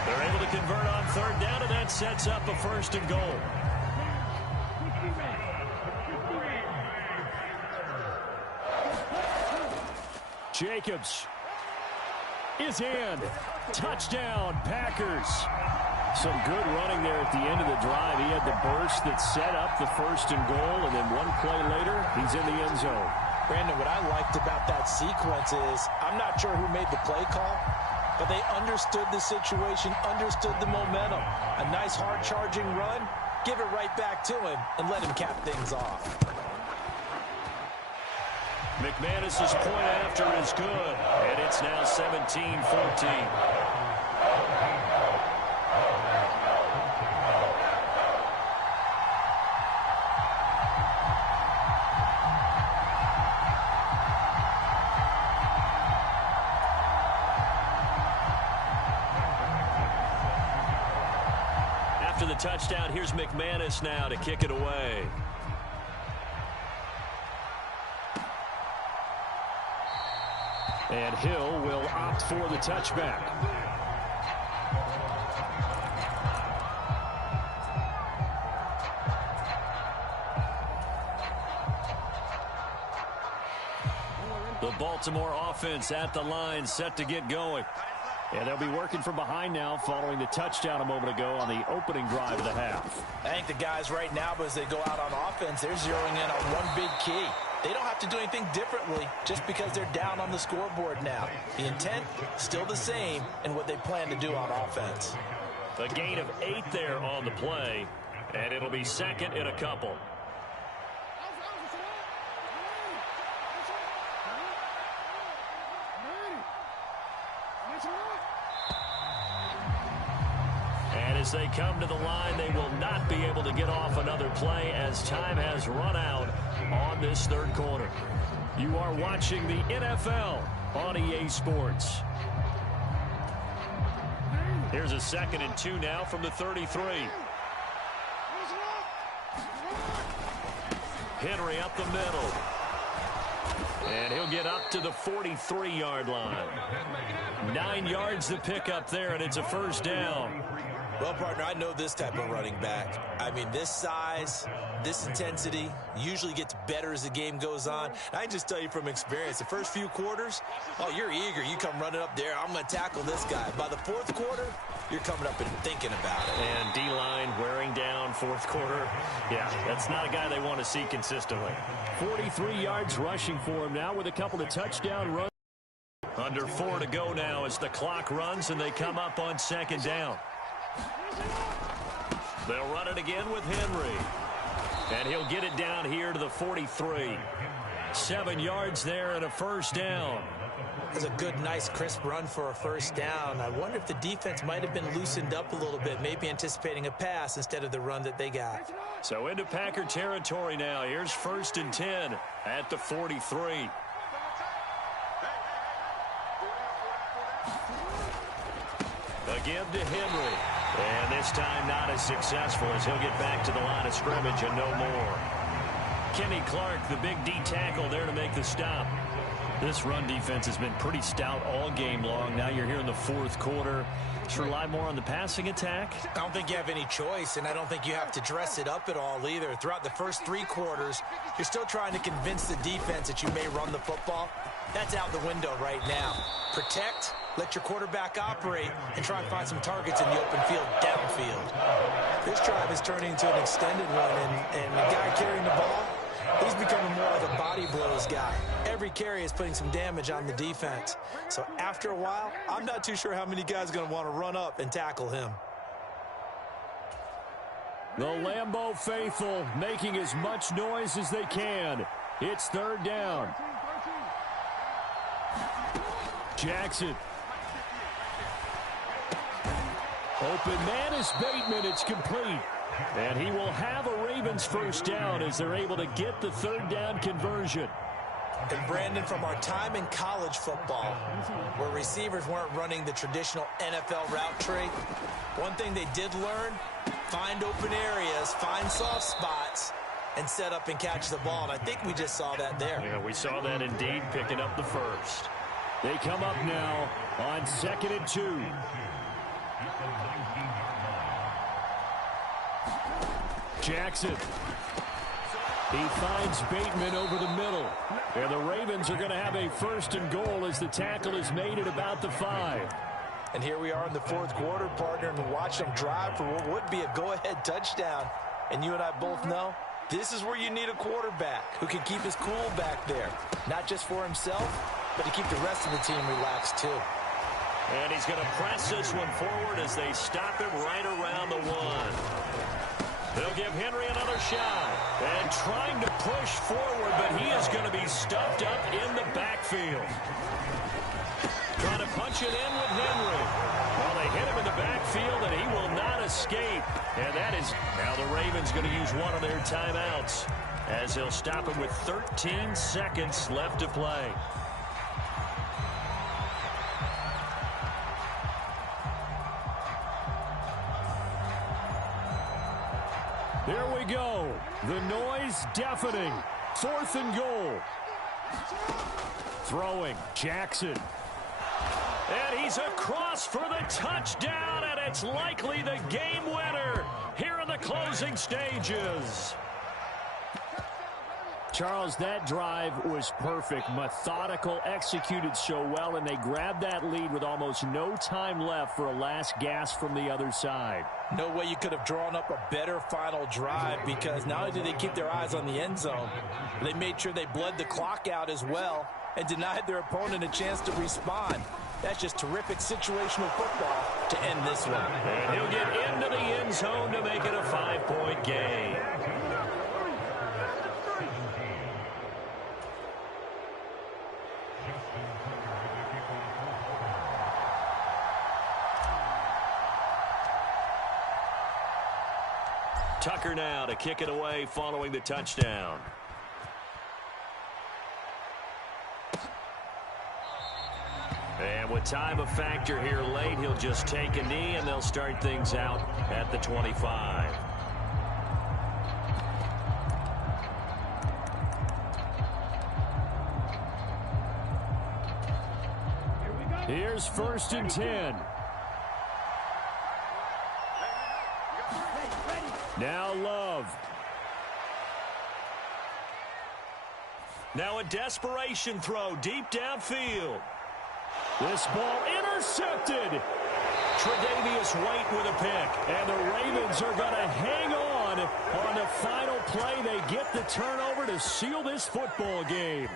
They're able to convert on 3rd down, and that sets up a 1st and goal. Jacobs is in. Touchdown, Packers. Some good running there at the end of the drive. He had the burst that set up the 1st and goal, and then one play later, he's in the end zone. Brandon, what I liked about that sequence is I'm not sure who made the play call, but they understood the situation, understood the momentum. A nice hard-charging run, give it right back to him, and let him cap things off. McManus's point after is good, and it's now 17-14. After the touchdown, here's McManus now to kick it away. And Hill will opt for the touchback. The Baltimore offense at the line, set to get going. And they'll be working from behind now following the touchdown a moment ago on the opening drive of the half. I think the guys right now, as they go out on offense, they're zeroing in on one big key. They don't have to do anything differently just because they're down on the scoreboard now. The intent, still the same in what they plan to do on offense. A gain of 8 there on the play, and it'll be 2nd and a couple. And as they come to the line, they will not be able to get off another play as time has run out on this 3rd quarter. You are watching the NFL on EA Sports. Here's a 2nd and 2 now from the 33. Henry up the middle. And he'll get up to the 43-yard line. 9 yards to pick up there, and it's a 1st down. Well, partner, I know this type of running back. I mean, this size, this intensity usually gets better as the game goes on. And I just tell you from experience, the first few quarters, oh, you're eager. You come running up there, I'm going to tackle this guy. By the fourth quarter, you're coming up and thinking about it. And D-line wearing down fourth quarter. Yeah, that's not a guy they want to see consistently. 43 yards rushing for him now with a couple of touchdown runs. Under 4 to go now as the clock runs and they come up on second down. They'll run it again with Henry. And he'll get it down here to the 43. 7 yards there and a first down. That's a good, nice, crisp run for a first down. I wonder if the defense might have been loosened up a little bit, maybe anticipating a pass instead of the run that they got. So into Packer territory now. Here's 1st and 10 at the 43. Again to Henry. And this time not as successful as he'll get back to the line of scrimmage and no more. Kenny Clark, the big D tackle there to make the stop. This run defense has been pretty stout all game long. Now you're here in the fourth quarter. Just rely more on the passing attack. I don't think you have any choice, and I don't think you have to dress it up at all either. Throughout the first 3 quarters, you're still trying to convince the defense that you may run the football. That's out the window right now. Protect, let your quarterback operate, and try and find some targets in the open field downfield. This drive is turning into an extended one, and the guy carrying the ball, he's becoming more like a body blows guy. Every carry is putting some damage on the defense. So after a while, I'm not too sure how many guys are going to want to run up and tackle him. The Lambeau faithful making as much noise as they can. It's 3rd down. Jackson. Open man is Bateman. It's complete. And he will have a Ravens first down as they're able to get the 3rd down conversion. And Brandon, from our time in college football, where receivers weren't running the traditional NFL route tree, one thing they did learn, find open areas, find soft spots, and set up and catch the ball. And I think we just saw that there. Yeah, we saw that indeed, picking up the first. They come up now on 2nd and 2. Jackson. He finds Bateman over the middle. And the Ravens are going to have a 1st and goal as the tackle is made at about the 5. And here we are in the fourth quarter, partner, and watch them drive for what would be a go-ahead touchdown. And you and I both know this is where you need a quarterback who can keep his cool back there. Not just for himself, but to keep the rest of the team relaxed too. And he's going to press this one forward as they stop him right around the 1. They'll give Henry another shot. And trying to push forward, but he is going to be stuffed up in the backfield. Trying to punch it in with Henry. Well, they hit him in the backfield, and he will not escape. And that is now the Ravens going to use one of their timeouts as they'll stop him with 13 seconds left to play. There we go. The noise deafening. 4th and goal. Throwing. Jackson. And he's across for the touchdown, and it's likely the game winner here in the closing stages. Charles, that drive was perfect. Methodical, executed so well, and they grabbed that lead with almost no time left for a last gasp from the other side. No way you could have drawn up a better final drive, because not only did they keep their eyes on the end zone, they made sure they bled the clock out as well and denied their opponent a chance to respond. That's just terrific situational football to end this one. And he'll get into the end zone to make it a 5-point game. Tucker now to kick it away following the touchdown. And with time a factor here late, he'll just take a knee and they'll start things out at the 25. Here's 1st and 10. Now Love. Now a desperation throw deep downfield. This ball intercepted. Tre'Davious White with a pick. And the Ravens are going to hang on the final play. They get the turnover to seal this football game.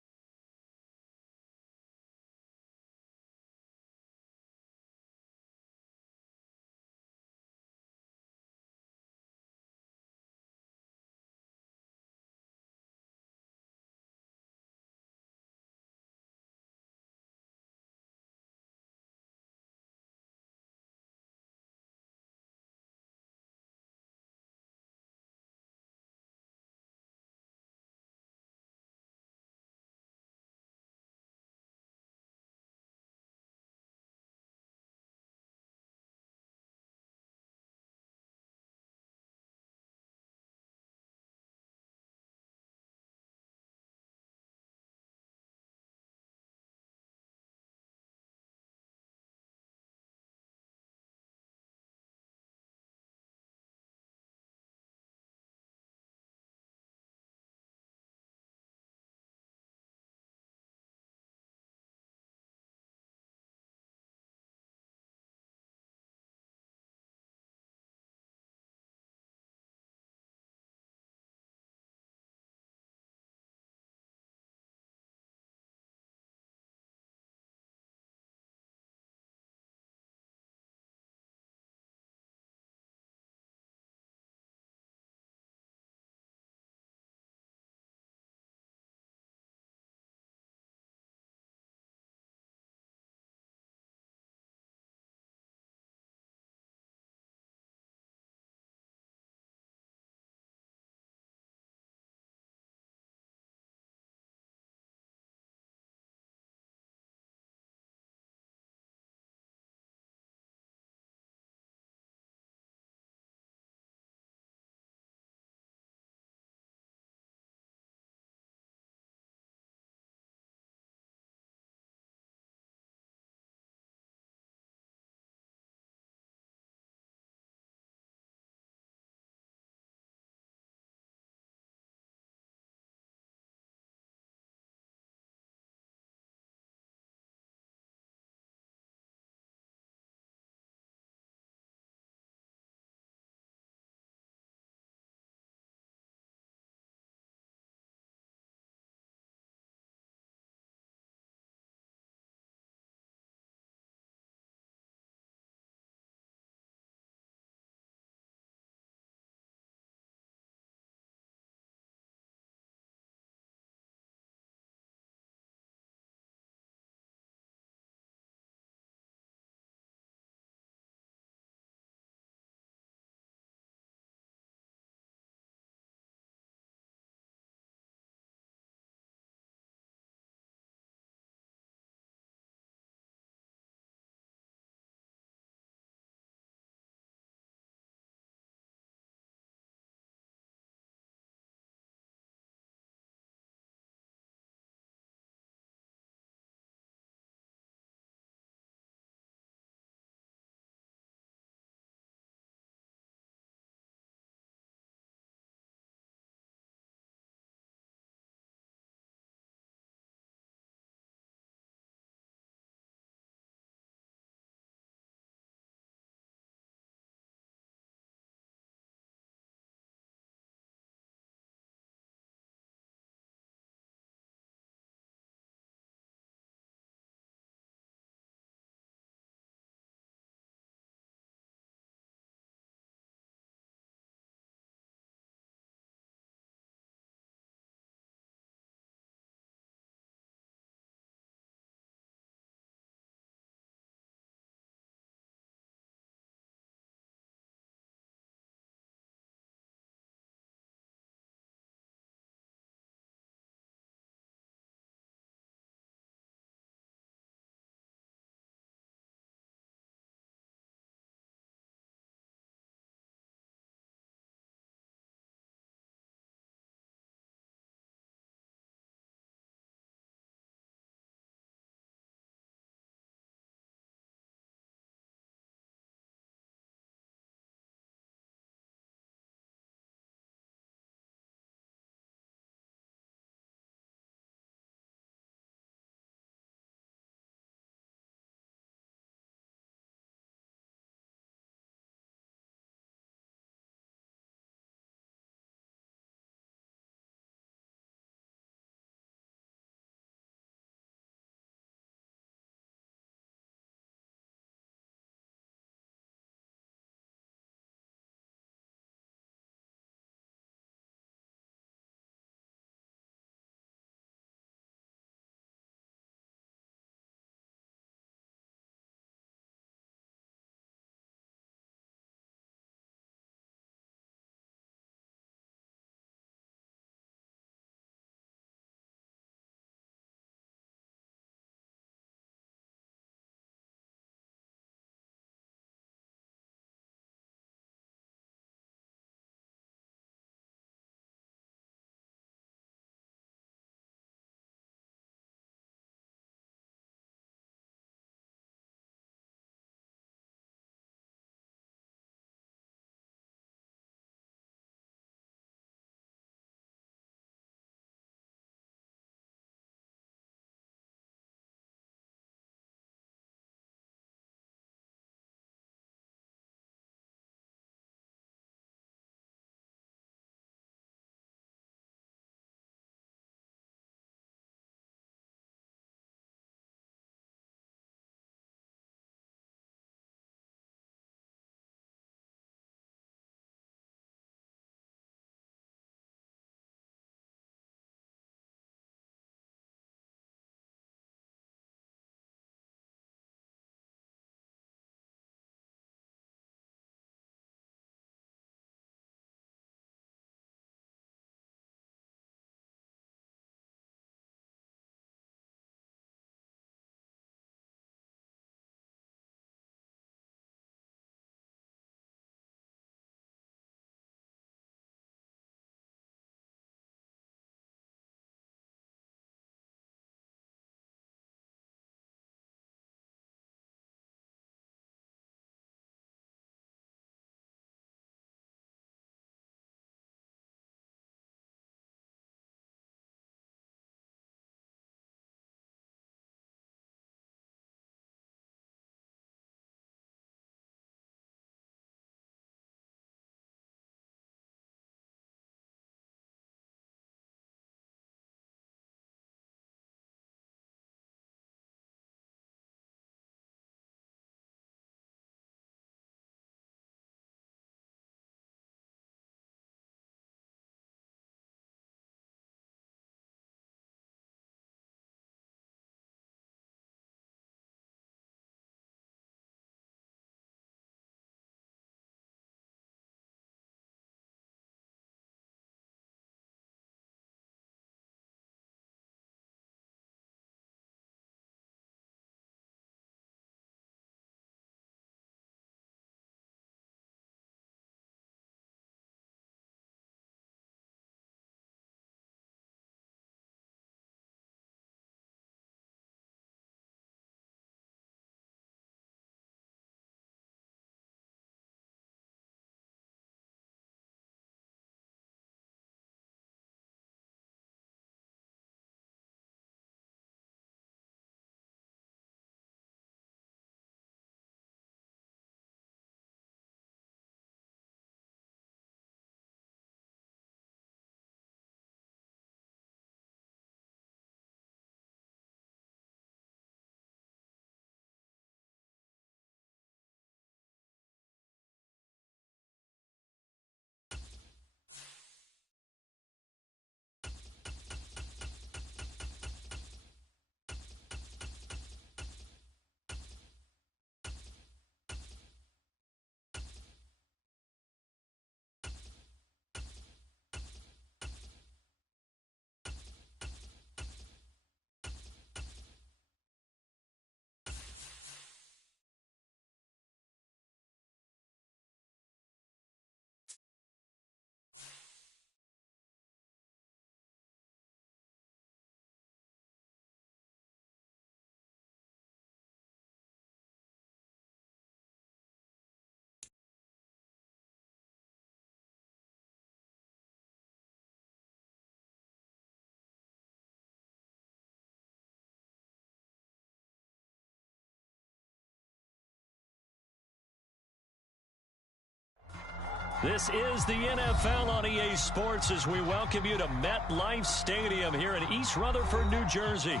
This is the NFL on EA Sports as we welcome you to MetLife Stadium here in East Rutherford, New Jersey.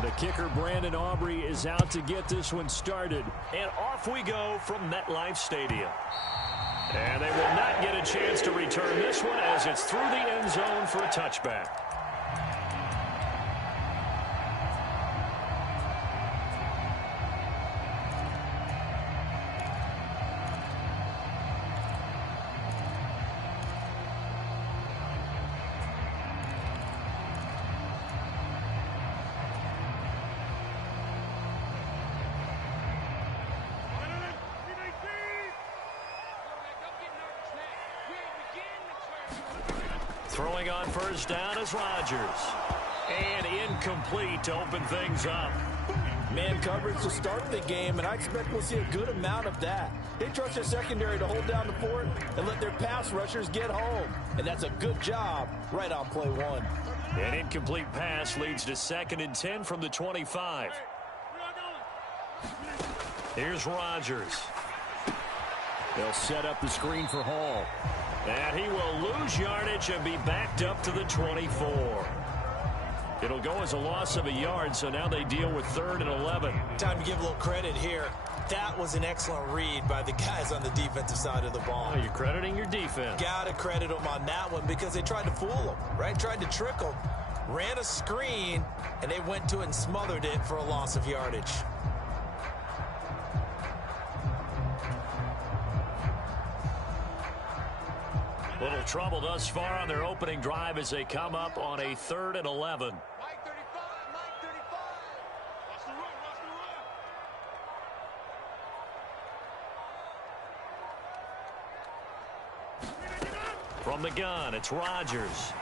The kicker, Brandon Aubrey, is out to get this one started. And off we go from MetLife Stadium. And they will not get a chance to return this one as it's through the end zone for a touchback. Throwing on first down is Rodgers. And incomplete to open things up. Man coverage to start the game, and I expect we'll see a good amount of that. They trust their secondary to hold down the fort and let their pass rushers get home. And that's a good job right on play one. An incomplete pass leads to 2nd and 10 from the 25. Here's Rodgers. They'll set up the screen for Hall. And he will lose yardage and be backed up to the 24. It'll go as a loss of a yard, so now they deal with 3rd and 11. Time to give a little credit here. That was an excellent read by the guys on the defensive side of the ball. Oh, you're crediting your defense. Gotta credit them on that one because they tried to fool them, right? Tried to trick them. Ran a screen, and they went to it and smothered it for a loss of yardage. Little trouble thus far on their opening drive as they come up on a 3rd and 11. Mike 35, Mike 35. Watch the run, watch the run. From the gun, it's Rodgers.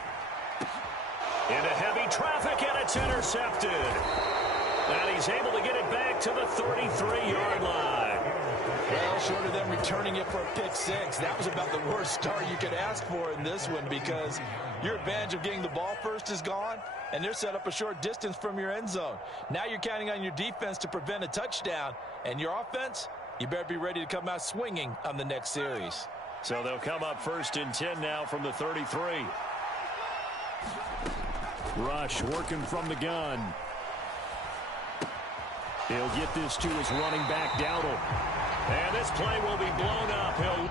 Into heavy traffic, and it's intercepted. And he's able to get it back to the 33-yard line. Well, short of them returning it for a pick six, that was about the worst start you could ask for in this one because your advantage of getting the ball first is gone, and they're set up a short distance from your end zone. Now you're counting on your defense to prevent a touchdown, and your offense, you better be ready to come out swinging on the next series. So they'll come up 1st and 10 now from the 33. Rush working from the gun. He'll get this to his running back, Dowdle. And this play will be blown up. He'll...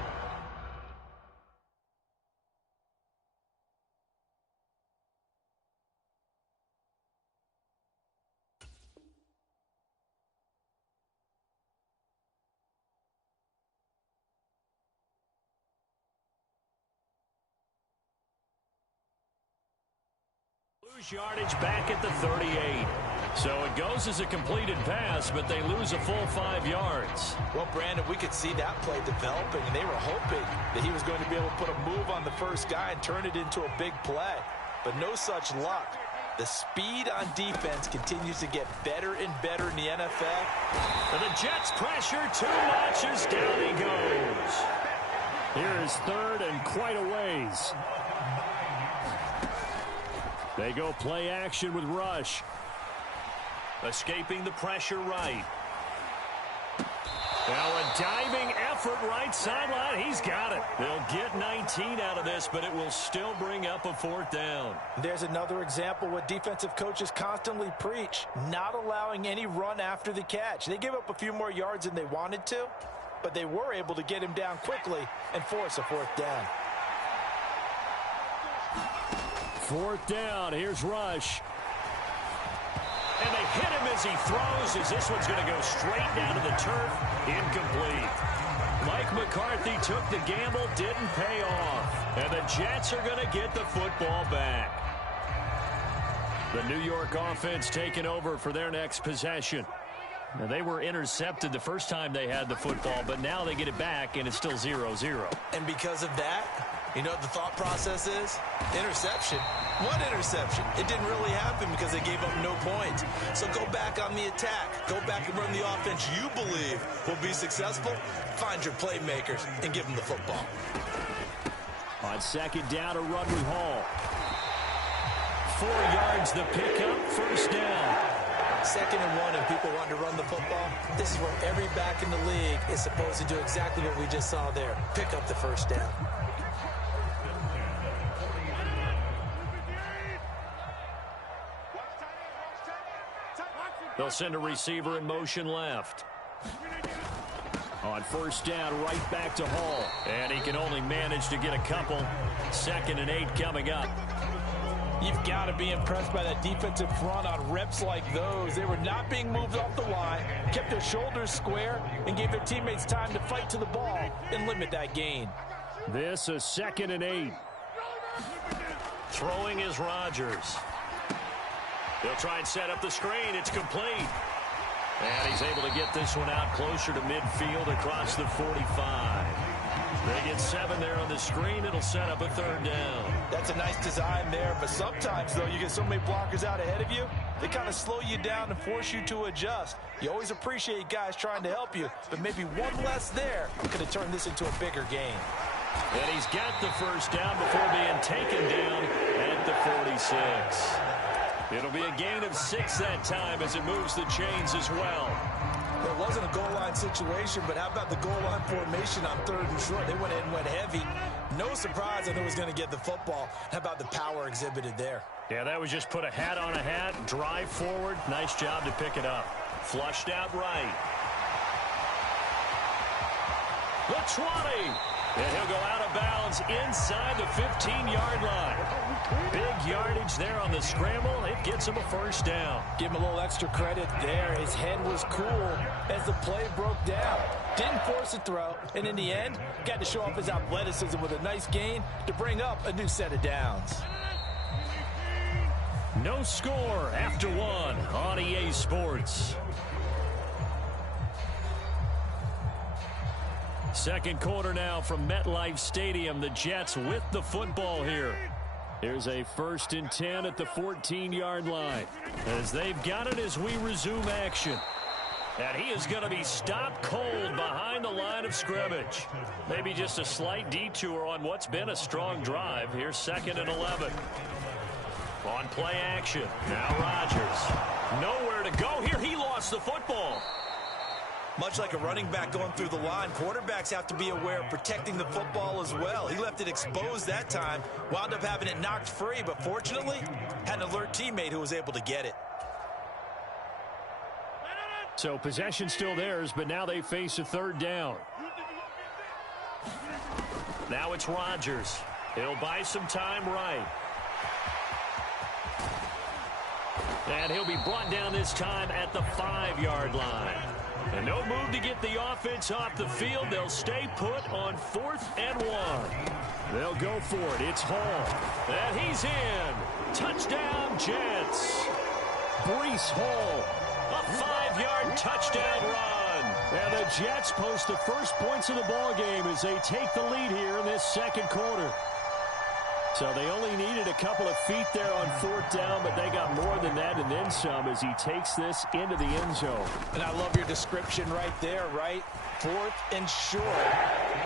lose yardage back at the 38. So it goes as a completed pass, but they lose a full 5 yards. Well, Brandon, we could see that play developing, and they were hoping that he was going to be able to put a move on the first guy and turn it into a big play. But no such luck. The speed on defense continues to get better and better in the NFL. And the Jets pressure too much as down he goes. Here is 3rd and quite a ways. They go play action with Rush. Escaping the pressure right. Now a diving effort right sideline. He's got it. They'll get 19 out of this, but it will still bring up a 4th down. There's another example what defensive coaches constantly preach, not allowing any run after the catch. They gave up a few more yards than they wanted to, but they were able to get him down quickly and force a 4th down. 4th down. Here's Rush. And they hit him as he throws, as this one's going to go straight down to the turf. Incomplete. Mike McCarthy took the gamble, didn't pay off. And the Jets are going to get the football back. The New York offense taking over for their next possession. Now, they were intercepted the first time they had the football, but now they get it back, and it's still 0-0. And because of that, you know what the thought process is? Interception. What interception? It didn't really happen because they gave up no points. So go back on the attack. Go back and run the offense you believe will be successful. Find your playmakers and give them the football. On second down, a run with Hall. 4 yards the pickup, first down. 2nd and 1 and people want to run the football. This is where every back in the league is supposed to do exactly what we just saw there. Pick up the first down. They'll send a receiver in motion left. On first down, right back to Hall. And he can only manage to get a couple. 2nd and 8 coming up. You've got to be impressed by that defensive front on reps like those. They were not being moved off the line, kept their shoulders square, and gave their teammates time to fight to the ball and limit that gain. This is 2nd and 8. Throwing is Rodgers. He'll try and set up the screen. It's complete. And he's able to get this one out closer to midfield across the 45. They get 7 there on the screen. It'll set up a 3rd down. That's a nice design there, but sometimes, though, you get so many blockers out ahead of you, they kind of slow you down and force you to adjust. You always appreciate guys trying to help you, but maybe one less there could have turned this into a bigger game. And he's got the first down before being taken down at the 46. It'll be a gain of 6 that time as it moves the chains as well. It wasn't a goal line situation, but how about the goal line formation on 3rd and short? They went in and went heavy. No surprise that it was going to get the football. How about the power exhibited there? Yeah, that was just put a hat on a hat, drive forward. Nice job to pick it up. Flushed out right. The 20. And he'll go out of bounds inside the 15-yard line. Big yardage there on the scramble. It gets him a first down. Give him a little extra credit there. His head was cool as the play broke down. Didn't force a throw, and in the end, got to show off his athleticism with a nice gain to bring up a new set of downs. No score after 1 on EA Sports. Second quarter now from MetLife Stadium. The Jets with the football here. Here's a 1st and 10 at the 14-yard line. As they've got it as we resume action. And he is going to be stopped cold behind the line of scrimmage. Maybe just a slight detour on what's been a strong drive. Here's 2nd and 11. On play action. Now Rodgers. Nowhere to go here. He lost the football. Much like a running back going through the line, quarterbacks have to be aware of protecting the football as well. He left it exposed that time, wound up having it knocked free, but fortunately, had an alert teammate who was able to get it. So possession still theirs, but now they face a 3rd down. Now it's Rodgers. He'll buy some time right. And he'll be brought down this time at the 5-yard line. And no move to get the offense off the field. They'll stay put on 4th and 1. They'll go for it. It's Hall. And he's in. Touchdown, Jets. Breece Hall. A 5-yard touchdown run. And the Jets post the first points of the ball game as they take the lead here in this 2nd quarter. So they only needed a couple of feet there on 4th down, but they got more than that and then some as he takes this into the end zone. And I love your description right there, right? 4th and short.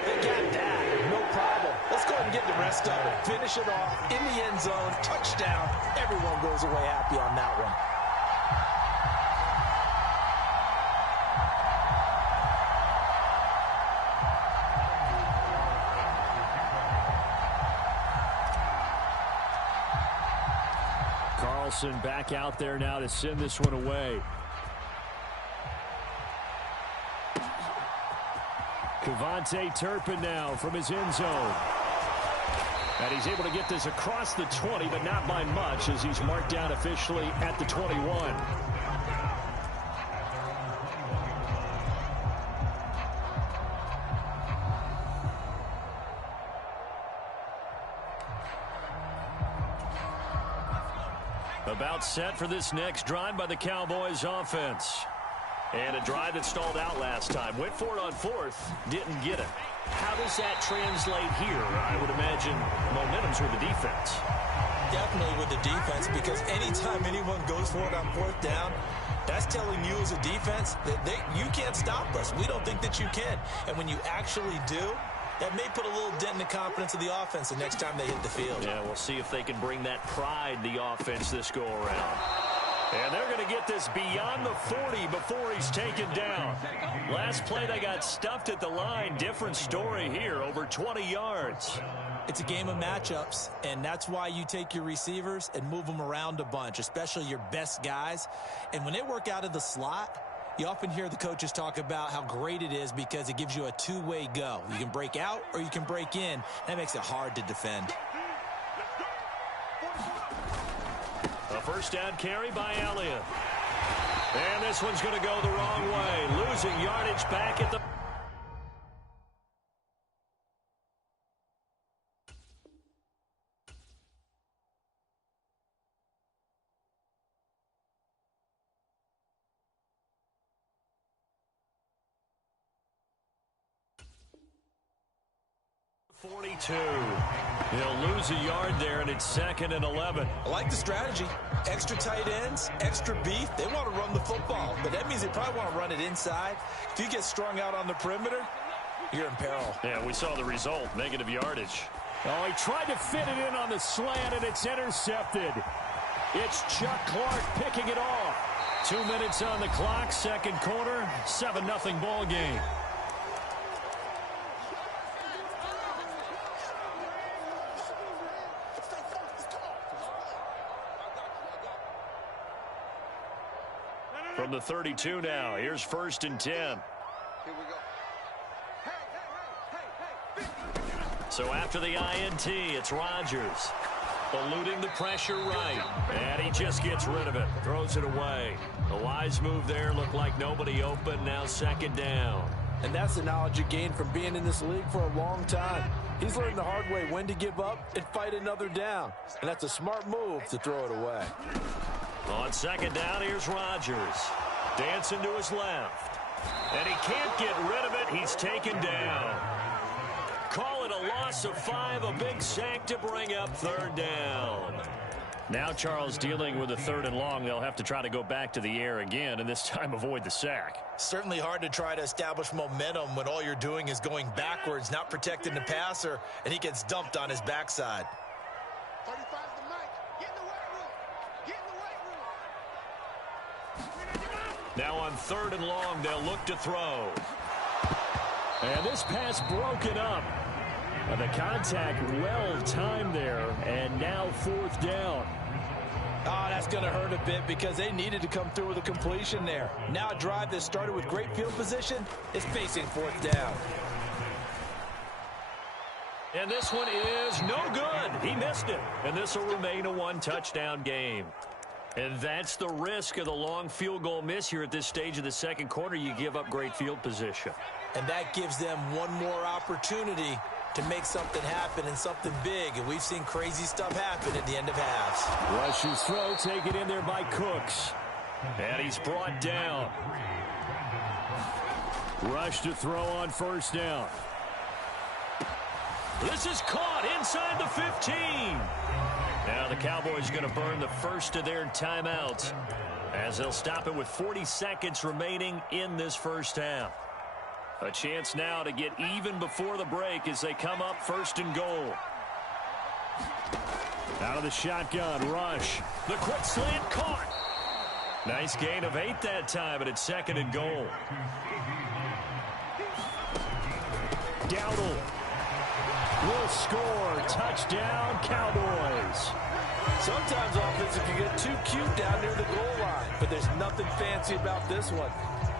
They got that. No problem. Let's go ahead and get the rest of it. Finish it off in the end zone. Touchdown. Everyone goes away happy on that one. Back out there now to send this one away. Kevontae Turpin now from his end zone. And he's able to get this across the 20, but not by much as he's marked down officially at the 21. About set for this next drive by the Cowboys offense. And a drive that stalled out last time. Went for it on 4th. Didn't get it. How does that translate here? I would imagine momentum's with the defense. Definitely with the defense, because anytime anyone goes for it on 4th down, that's telling you as a defense that you can't stop us. We don't think that you can. And when you actually do, That may put a little dent in the confidence of the offense the next time they hit the field. Yeah, we'll see if they can bring that pride, the offense, this go-around. And they're going to get this beyond the 40 before he's taken down. Last play, they got stuffed at the line. Different story here, over 20 yards. It's a game of matchups, and that's why you take your receivers and move them around a bunch, especially your best guys. And when they work out of the slot, you often hear the coaches talk about how great it is because it gives you a two-way go. You can break out or you can break in. That makes it hard to defend. A first down carry by Elliott. And this one's going to go the wrong way. Losing yardage back at the... He'll lose a yard there, and it's 2nd and 11. I like the strategy. Extra tight ends, extra beef. They want to run the football, but that means they probably want to run it inside. If you get strung out on the perimeter, you're in peril. Yeah, we saw the result, negative yardage. Oh, he tried to fit it in on the slant, and it's intercepted. It's Chuck Clark picking it off. 2 minutes on the clock, second quarter, 7-0 ball game. From the 32 now, here's 1st and 10. Here we go. Hey. So after the INT, it's Rodgers. Eluding the pressure right. And he just gets rid of it. Throws it away. A wise move there. Looked like nobody open. Now 2nd down. And that's the knowledge you gain from being in this league for a long time. He's learned the hard way when to give up and fight another down. And that's a smart move to throw it away. On 2nd down, here's Rodgers. Dancing to his left. And he can't get rid of it. He's taken down. Call it a loss of 5. A big sack to bring up 3rd down. Now Charles dealing with a 3rd and long. They'll have to try to go back to the air again, and this time avoid the sack. Certainly hard to try to establish momentum when all you're doing is going backwards, not protecting the passer, and he gets dumped on his backside. 35's the mic. Get in the weight room. Get in the weight room. Now on 3rd and long, they'll look to throw. And this pass broken up. And the contact well timed there. And now 4th down. Oh, that's going to hurt a bit because they needed to come through with a completion there. Now a drive that started with great field position is facing 4th down. And this one is no good. He missed it. And this will remain a 1-touchdown game. And that's the risk of the long field goal miss here at this stage of the second quarter. You give up great field position. And that gives them one more opportunity to make something happen and something big. And we've seen crazy stuff happen at the end of halves. Rush's throw taken in there by Cooks. And he's brought down. Rush to throw on 1st down. This is caught inside the 15. Now the Cowboys going to burn the first of their timeouts as they'll stop it with 40 seconds remaining in this first half. A chance now to get even before the break as they come up 1st and goal. Out of the shotgun, Rush. The quick slant caught. Nice gain of 8 that time, but it's 2nd and goal. Dowdle will score. Touchdown, Cowboys. Sometimes offensive can get too cute down near the goal line, but there's nothing fancy about this one.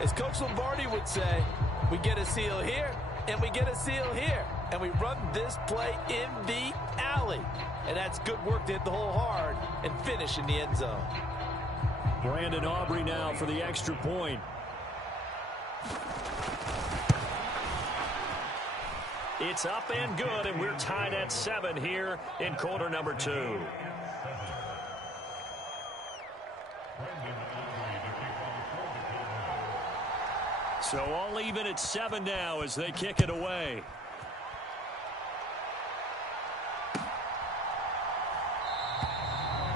As Coach Lombardi would say, we get a seal here, and we get a seal here, and we run this play in the alley. And that's good work to hit the hole hard and finish in the end zone. Brandon Aubrey now for the extra point. It's up and good, and we're tied at 7 here in quarter number 2. So all even at 7 now as they kick it away.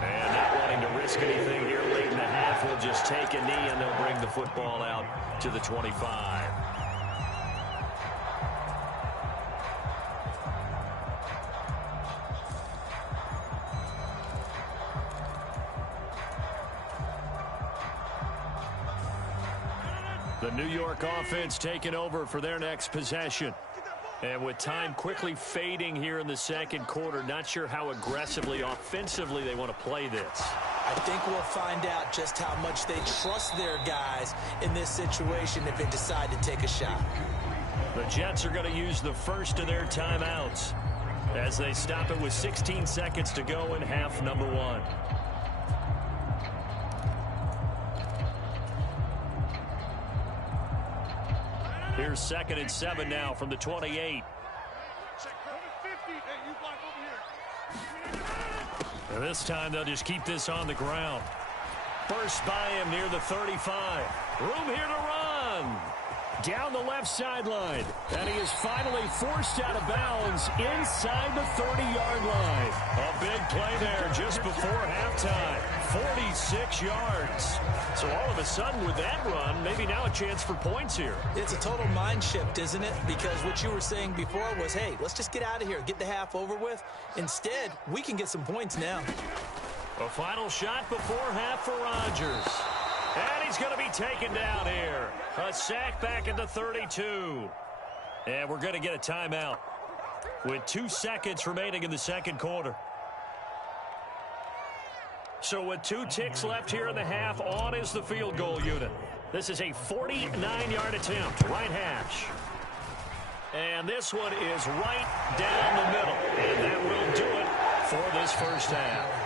And not wanting to risk anything here late in the half, will just take a knee and they'll bring the football out to the 25. The New York offense taking over for their next possession. And with time quickly fading here in the second quarter, not sure how aggressively, offensively they want to play this. I think we'll find out just how much they trust their guys in this situation if they decide to take a shot. The Jets are going to use the first of their timeouts as they stop it with 16 seconds to go in half number one. Here's 2nd and 7 now from the 28. And this time they'll just keep this on the ground. Burst by him near the 35. Room here to run. Down the left sideline. And he is finally forced out of bounds inside the 30-yard line. A big play there just before halftime. 46 yards. So all of a sudden with that run, maybe now a chance for points here. It's a total mind shift, isn't it? Because what you were saying before was, hey, let's just get out of here, get the half over with. Instead, we can get some points now. A final shot before half for Rodgers. And he's going to be taken down here. A sack back at the 32. And we're going to get a timeout with 2 seconds remaining in the second quarter. So with 2 ticks left here in the half, on is the field goal unit. This is a 49-yard attempt, right hash. And this one is right down the middle. And that will do it for this first half.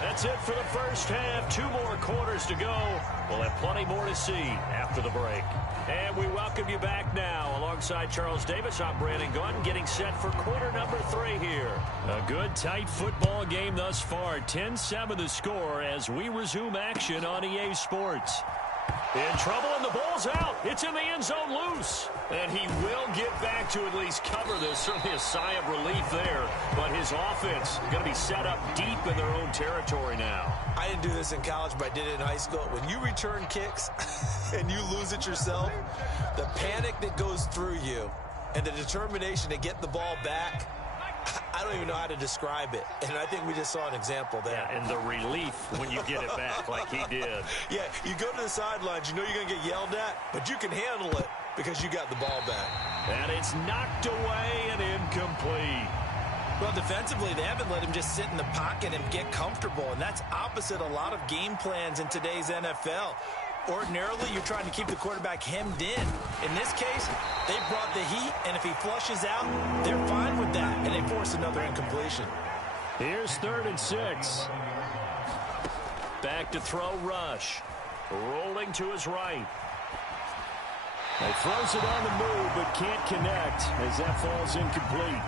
That's it for the first half. 2 more quarters to go. We'll have plenty more to see after the break. And we welcome you back now. Alongside Charles Davis, I'm Brandon Gunn, getting set for quarter number 3 here. A good, tight football game thus far. 10-7 the score as we resume action on EA Sports. In trouble, and the ball's out. It's in the end zone loose. And he will get back to at least cover this. Certainly a sigh of relief there. But his offense going to be set up deep in their own territory now. I didn't do this in college, but I did it in high school. When you return kicks and you lose it yourself, the panic that goes through you and the determination to get the ball back, I don't even know how to describe it. And I think we just saw an example there. Yeah, and the relief when you get it back like he did. Yeah, you go to the sidelines, you know you're going to get yelled at, but you can handle it because you got the ball back. And it's knocked away and incomplete. Well, defensively, they haven't let him just sit in the pocket and get comfortable, and that's opposite a lot of game plans in today's NFL. Ordinarily, you're trying to keep the quarterback hemmed in. In this case, they brought the heat, and if he flushes out, they're fine with that, and they force another incompletion. Here's 3rd and 6. Back to throw, Rush. Rolling to his right. He throws it on the move, but can't connect as that falls incomplete.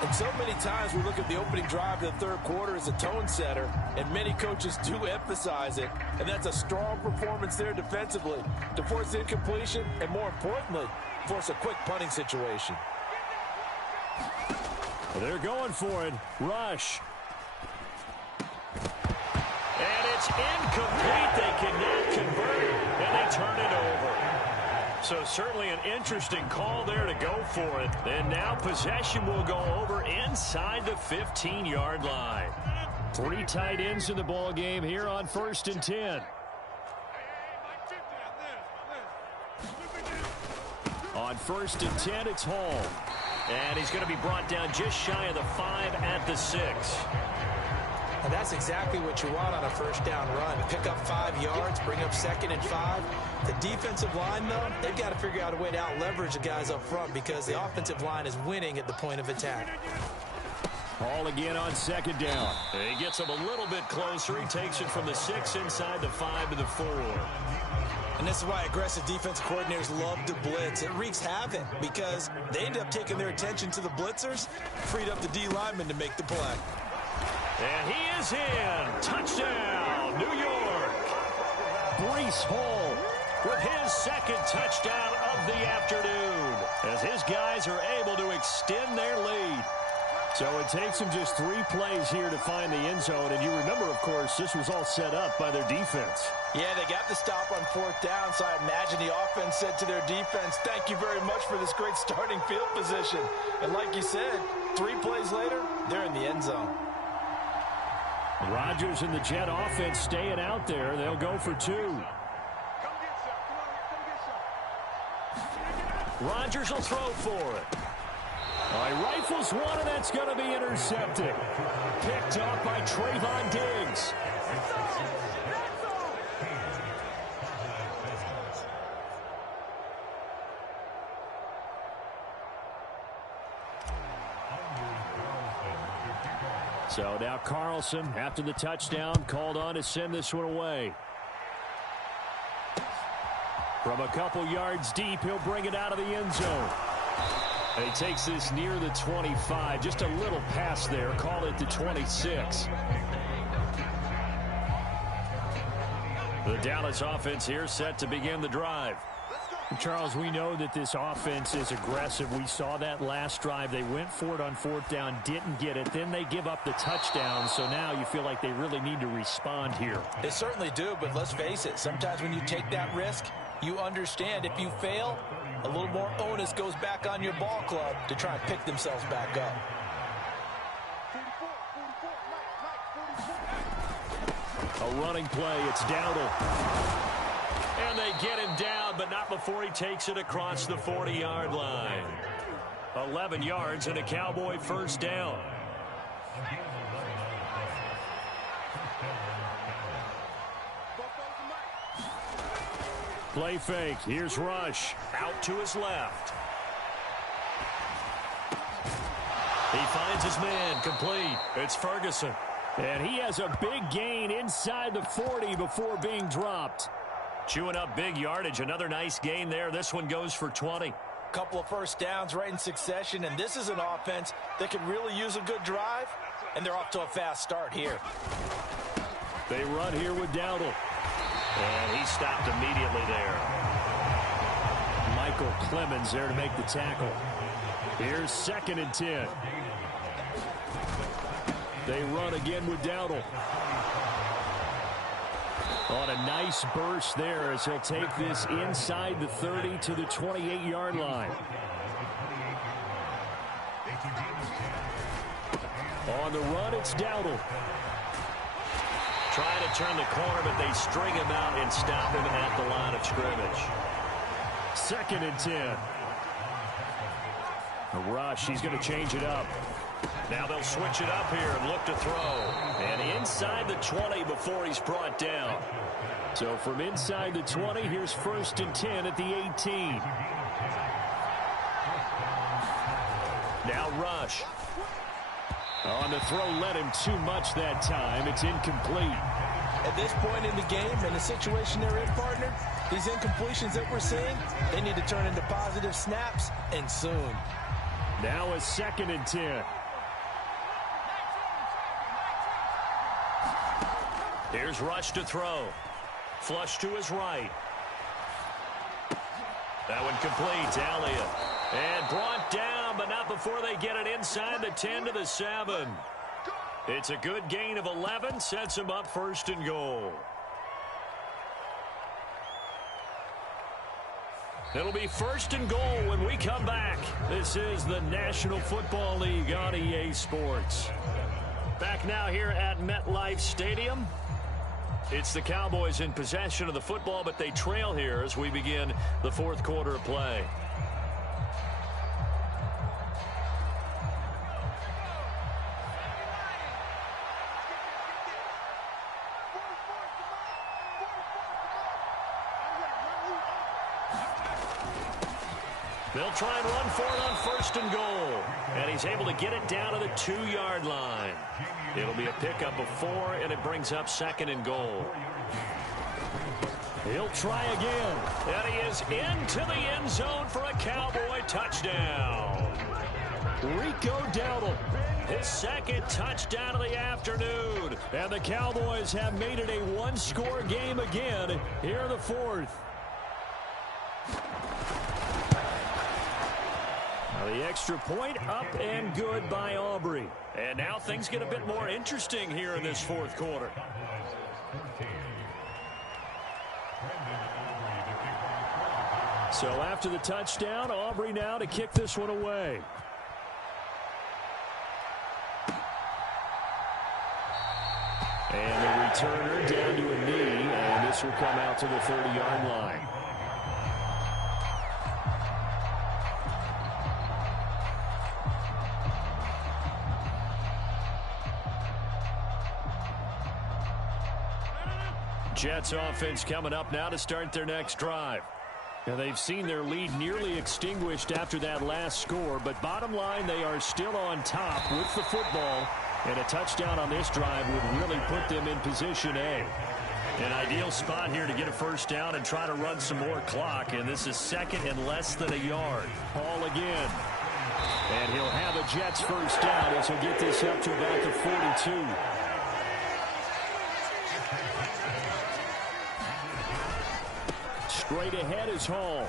And so many times we look at the opening drive of the third quarter as a tone setter, and many coaches do emphasize it. And that's a strong performance there defensively to force incompletion and, more importantly, force a quick punting situation. They're going for it. Rush. And it's incomplete. They cannot convert it, and they turn it over. So certainly an interesting call there to go for it. And now possession will go over inside the 15-yard line. 3 tight ends in the ball game here on 1st and 10. On 1st and 10, it's Hall. And he's going to be brought down just shy of the 5 at the 6. And that's exactly what you want on a first down run. Pick up 5 yards, bring up 2nd and 5. The defensive line, though, they've got to figure out a way to out-leverage the guys up front because the offensive line is winning at the point of attack. Hall again on 2nd down. He gets him a little bit closer. He takes it from the 6 inside the 5 to the 4. And this is why aggressive defensive coordinators love to blitz. It wreaks havoc because they end up taking their attention to the blitzers, freed up the D lineman to make the play. And he is in. Touchdown, New York. Breece Hall with his 2nd touchdown of the afternoon as his guys are able to extend their lead. So it takes them just 3 plays here to find the end zone. And you remember, of course, this was all set up by their defense. Yeah, they got the stop on 4th down, so I imagine the offense said to their defense, thank you very much for this great starting field position. And like you said, 3 plays later, they're in the end zone. Rodgers and the Jet offense staying out there. They'll go for 2. Rodgers will throw for it. He rifles one, and that's going to be intercepted. Picked off by Trayvon Diggs. So now Carlson, after the touchdown, called on to send this one away. From a couple yards deep, he'll bring it out of the end zone. And he takes this near the 25, just a little pass there, call it the 26. The Dallas offense here set to begin the drive. Charles, we know that this offense is aggressive. We saw that last drive. They went for it on fourth down, didn't get it. Then they give up the touchdown, so now you feel like they really need to respond here. They certainly do, but let's face it, sometimes when you take that risk, you understand if you fail, a little more onus goes back on your ball club to try and pick themselves back up. A running play, it's Dowdle. And they get him down, but not before he takes it across the 40-yard line. 11 yards and a Cowboy first down. Play fake. Here's Rush. Out to his left. He finds his man. Complete. It's Ferguson. And he has a big gain inside the 40 before being dropped. Chewing up big yardage. Another nice gain there. This one goes for 20. Couple of first downs right in succession, and this is an offense that could really use a good drive, and they're off to a fast start here. They run here with Dowdle. And he stopped immediately there. Michael Clemens there to make the tackle. Here's 2nd and 10. They run again with Dowdle. On a nice burst there as he'll take this inside the 30 to the 28-yard line. On the run, it's Dowdle. Trying to turn the corner, but they string him out and stop him at the line of scrimmage. 2nd and 10. A rush, he's going to change it up. Now they'll switch it up here and look to throw. And inside the 20 before he's brought down. So from inside the 20, here's 1st and 10 at the 18. Now Rush. On the throw, led him too much that time. It's incomplete. At this point in the game and the situation they're in, partner, these incompletions that we're seeing, they need to turn into positive snaps, and soon. Now a 2nd and 10. Here's Rush to throw. Flush to his right. That one complete. Elliott. And brought down, but not before they get it inside the 10 to the 7. It's a good gain of 11. Sets him up 1st and goal. It'll be 1st and goal when we come back. This is the National Football League on EA Sports. Back now here at MetLife Stadium. It's the Cowboys in possession of the football, but they trail here as we begin the 4th quarter of play. They'll try and run for it on 1st and goal. And he's able to get it down to the 2-yard line. It'll be a pickup of 4, and it brings up 2nd and goal. He'll try again. And he is into the end zone for a Cowboy touchdown. Rico Dowdle, his 2nd touchdown of the afternoon. And the Cowboys have made it a one-score game again here in the 4th. The extra point up and good by Aubrey. And now things get a bit more interesting here in this 4th quarter. So after the touchdown, Aubrey now to kick this one away. And the returner down to a knee, and this will come out to the 30-yard line. Jets offense coming up now to start their next drive. Now they've seen their lead nearly extinguished after that last score, but bottom line, they are still on top with the football, and a touchdown on this drive would really put them in position A. An ideal spot here to get a first down and try to run some more clock, and this is second and less than a yard. Hall again. And he'll have a Jets first down as he'll get this up to about the 42. Straight ahead is Hall.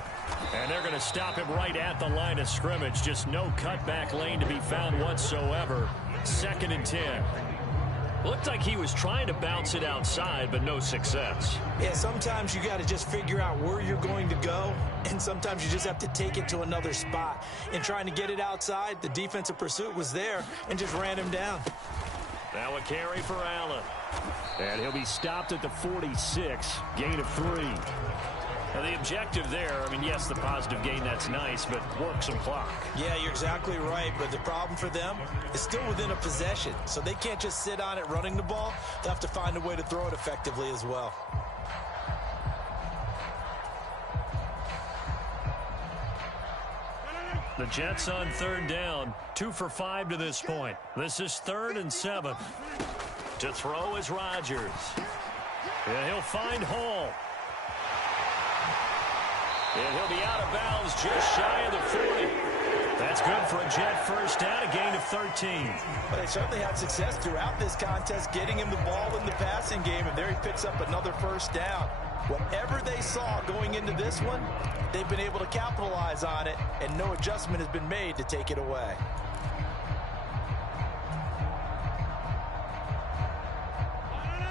And they're going to stop him right at the line of scrimmage. Just no cutback lane to be found whatsoever. 2nd and 10. Looked like he was trying to bounce it outside, but no success. Yeah, sometimes you got to just figure out where you're going to go, and sometimes you just have to take it to another spot. In trying to get it outside, the defensive pursuit was there and just ran him down. Now a carry for Allen. And he'll be stopped at the 46, gain of 3. Now the objective there, I mean, yes, the positive gain, that's nice, but work some clock. Yeah, you're exactly right, but the problem for them is still within a possession, so they can't just sit on it running the ball. They'll have to find a way to throw it effectively as well. The Jets on 3rd down, 2 for 5 to this point. This is 3rd and 7. To throw is Rodgers. And he'll find Hall. And he'll be out of bounds just shy of the 40. That's good for a Jet first down, a gain of 13. But they certainly had success throughout this contest, getting him the ball in the passing game, and there he picks up another first down. Whatever they saw going into this one, they've been able to capitalize on it, and no adjustment has been made to take it away.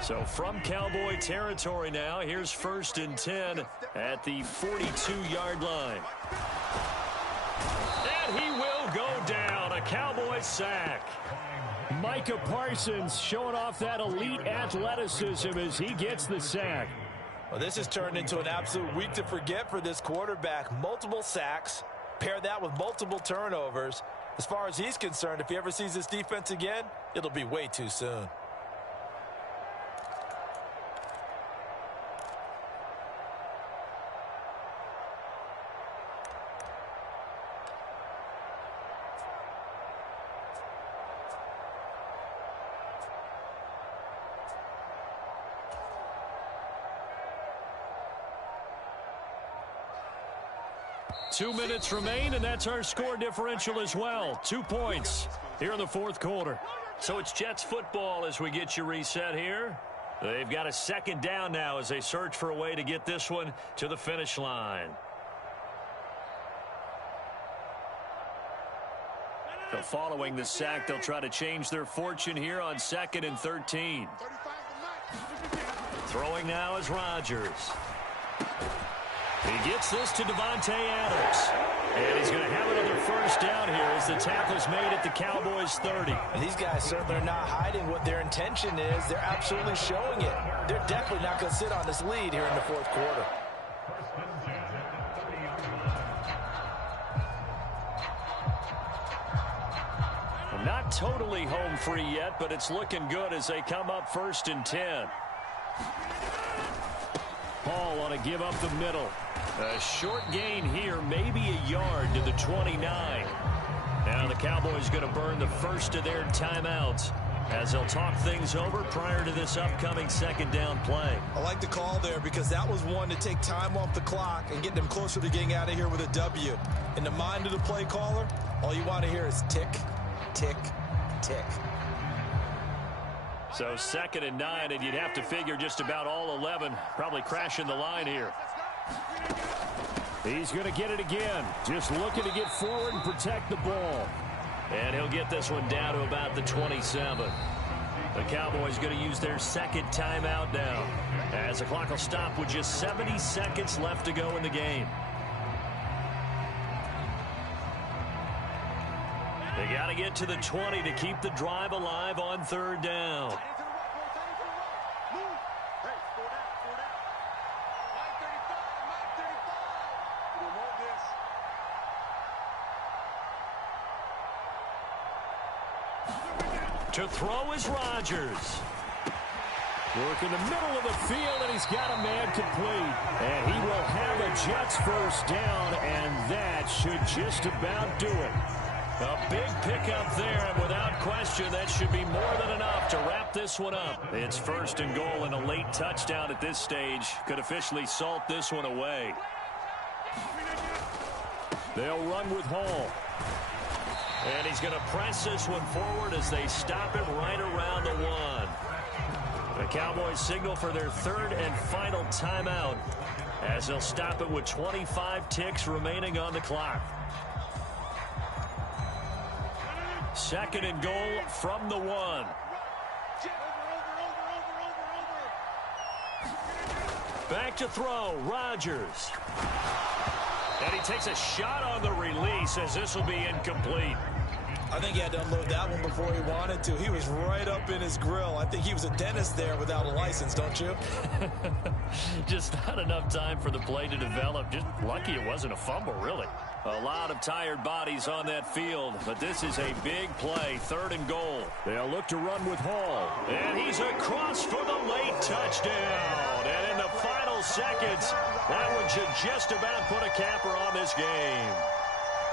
So from Cowboy territory now, here's 1st and 10 at the 42-yard line. And he will go down, a Cowboy sack. Micah Parsons showing off that elite athleticism as he gets the sack. Well, this has turned into an absolute week to forget for this quarterback. Multiple sacks, pair that with multiple turnovers. As far as he's concerned, if he ever sees this defense again, it'll be way too soon. Two minutes remain, and that's our score differential as well. 2 points here in the 4th quarter. So it's Jets football as we get you reset here. They've got a 2nd down now as they search for a way to get this one to the finish line. So following the sack, they'll try to change their fortune here on 2nd and 13. Throwing now is Rodgers. He gets this to Devontae Adams. And he's going to have another first down here as the tackle's made at the Cowboys' 30. And these guys certainly are not hiding what their intention is. They're absolutely showing it. They're definitely not going to sit on this lead here in the 4th quarter. Not totally home free yet, but it's looking good as they come up 1st and 10. Hall on a give up the middle. A short gain here, maybe a yard to the 29. Now the Cowboys going to burn the first of their timeouts as they'll talk things over prior to this upcoming 2nd down play. I like the call there because that was one to take time off the clock and get them closer to getting out of here with a W. In the mind of the play caller, all you want to hear is tick, tick, tick. So 2nd and 9, and you'd have to figure just about all 11 probably crashing the line here. He's going to get it again. Just looking to get forward and protect the ball. And he'll get this one down to about the 27. The Cowboys going to use their 2nd timeout now, as the clock will stop with just 70 seconds left to go in the game. They got to get to the 20 to keep the drive alive on 3rd down. To throw is Rodgers. Work in the middle of the field, and he's got a man complete. And he will have a Jets first down, and that should just about do it. A big pickup there, and without question, that should be more than enough to wrap this one up. It's first and goal, and a late touchdown at this stage could officially salt this one away. They'll run with Hall. And he's going to press this one forward as they stop him right around the 1. The Cowboys signal for their third and final timeout as they'll stop it with 25 ticks remaining on the clock. Second and goal from the 1. Back to throw, Rodgers. And he takes a shot on the release as this will be incomplete. I think he had to unload that one before he wanted to. He was right up in his grill. I think he was a dentist there without a license, don't you? Just not enough time for the play to develop. Just lucky it wasn't a fumble, really. A lot of tired bodies on that field, but this is a big play, third and goal. They'll look to run with Hall. And he's across for the late touchdown. And in the final seconds, that one should just about put a capper on this game.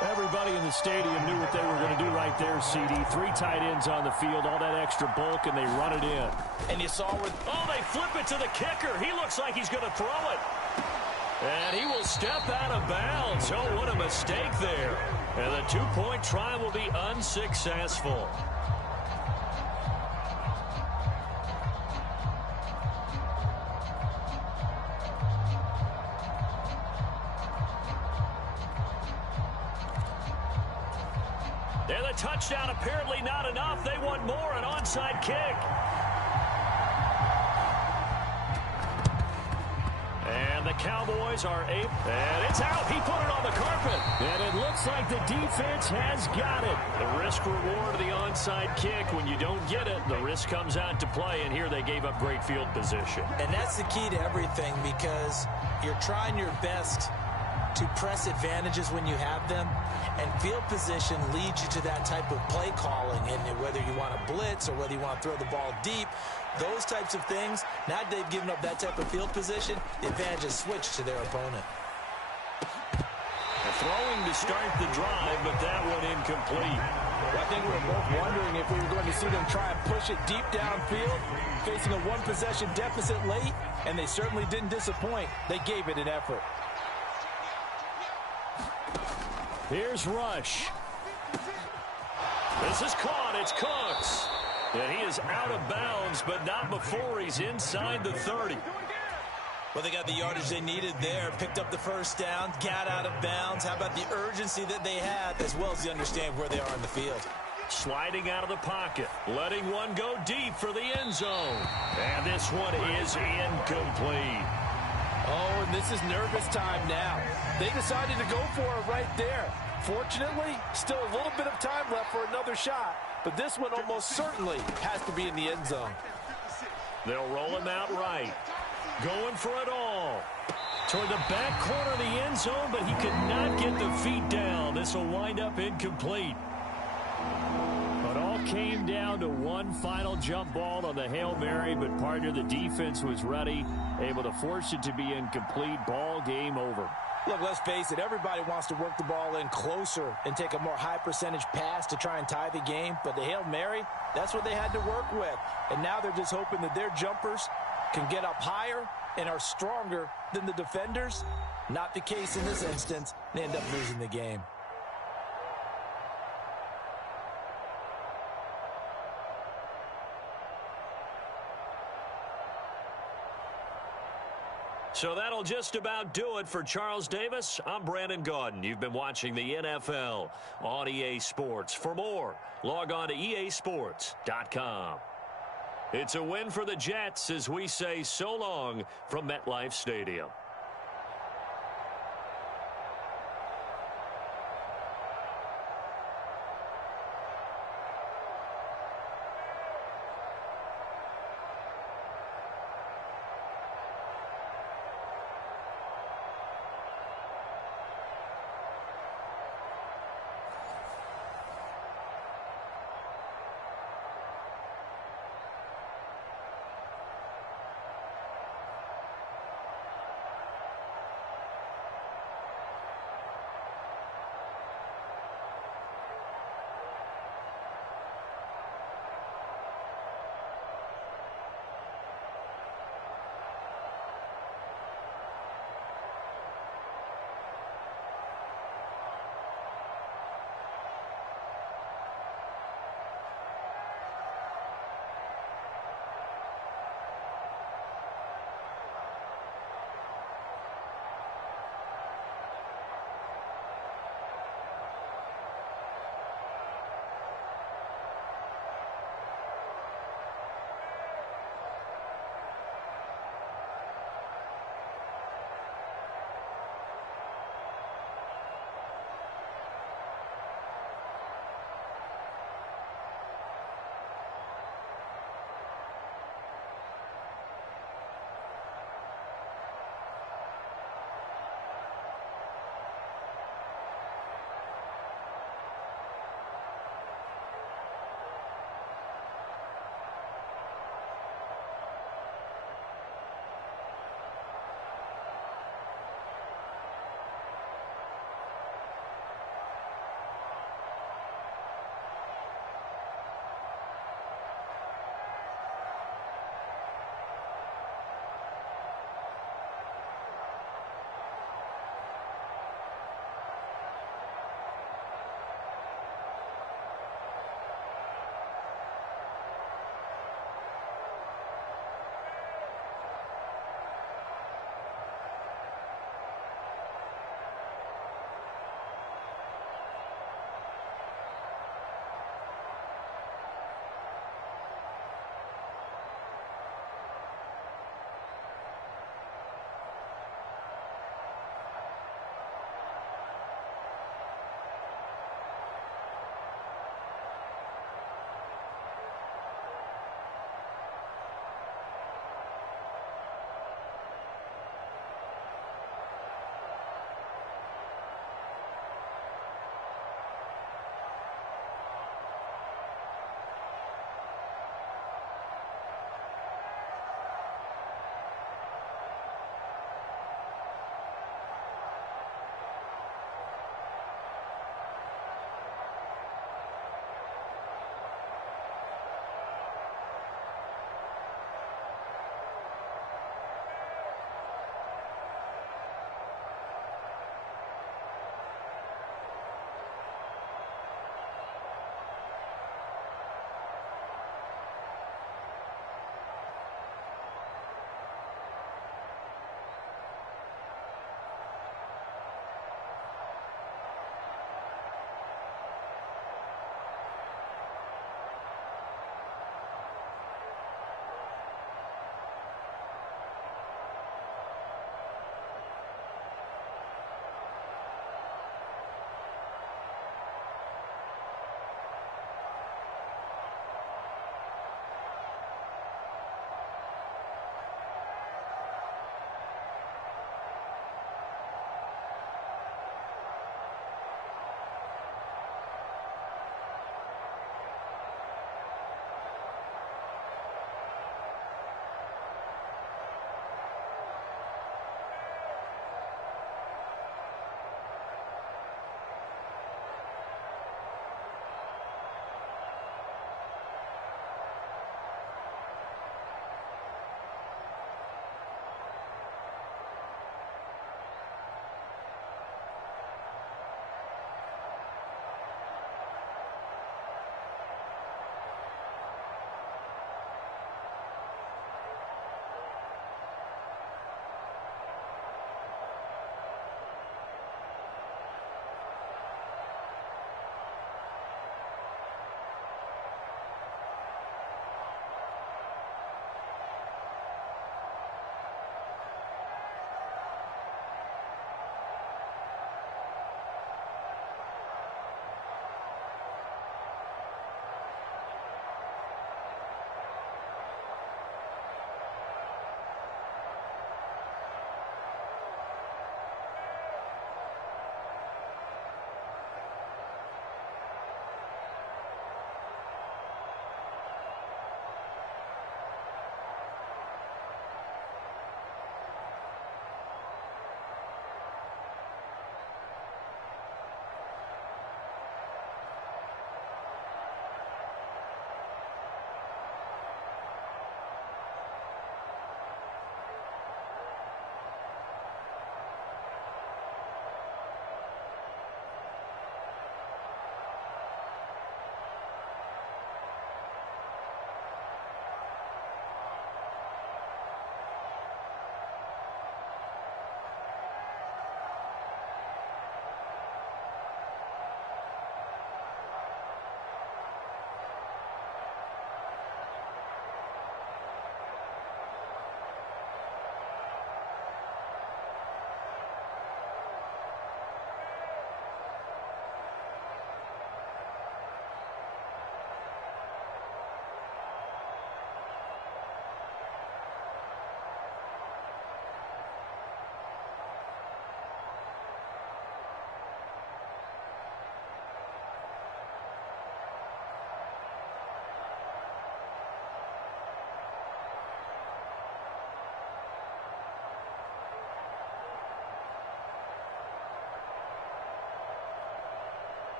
Everybody in the stadium knew what they were going to do right there, CD. 3 tight ends on the field, all that extra bulk, and they run it in. And you saw where... Oh, they flip it to the kicker. He looks like he's going to throw it. And he will step out of bounds. Oh, what a mistake there. And the 2-point try will be unsuccessful. And the touchdown apparently not enough. They want more, an onside kick. And the Cowboys are able, and it's out. He put it on the carpet. And it looks like the defense has got it. The risk reward of the onside kick. When you don't get it, the risk comes out to play, and here they gave up great field position. And that's the key to everything, because you're trying your best to press advantages when you have them, and field position leads you to that type of play calling. And whether you want to blitz or whether you want to throw the ball deep, those types of things, now that they've given up that type of field position, the advantage is switched to their opponent. Throwing to start the drive, but that one incomplete. Well, I think we were both wondering if we were going to see them try and push it deep downfield, facing a one-possession deficit late, and they certainly didn't disappoint. They gave it an effort. Here's Rush. This is caught. It's Cooks. And he is out of bounds, but not before he's inside the 30. Well, they got the yardage they needed there, picked up the first down, got out of bounds. How about the urgency that they had, as well as the understanding where they are in the field? Sliding out of the pocket, letting one go deep for the end zone. And this one is incomplete. Oh, and this is nervous time now. They decided to go for it right there. Fortunately, still a little bit of time left for another shot, but this one almost certainly has to be in the end zone. They'll roll him out right. Going for it all. Toward the back corner of the end zone, but he could not get the feet down. This will wind up incomplete. It all came down to one final jump ball on the Hail Mary, but partner, the defense was ready, able to force it to be incomplete. Ball game over. Look, let's face it, everybody wants to work the ball in closer and take a more high-percentage pass to try and tie the game. But the Hail Mary, that's what they had to work with. And now they're just hoping that their jumpers can get up higher and are stronger than the defenders. Not the case in this instance. They end up losing the game. So that'll just about do it for Charles Davis. I'm Brandon Gaudin. You've been watching the NFL on EA Sports. For more, log on to easports.com. It's a win for the Jets as we say so long from MetLife Stadium.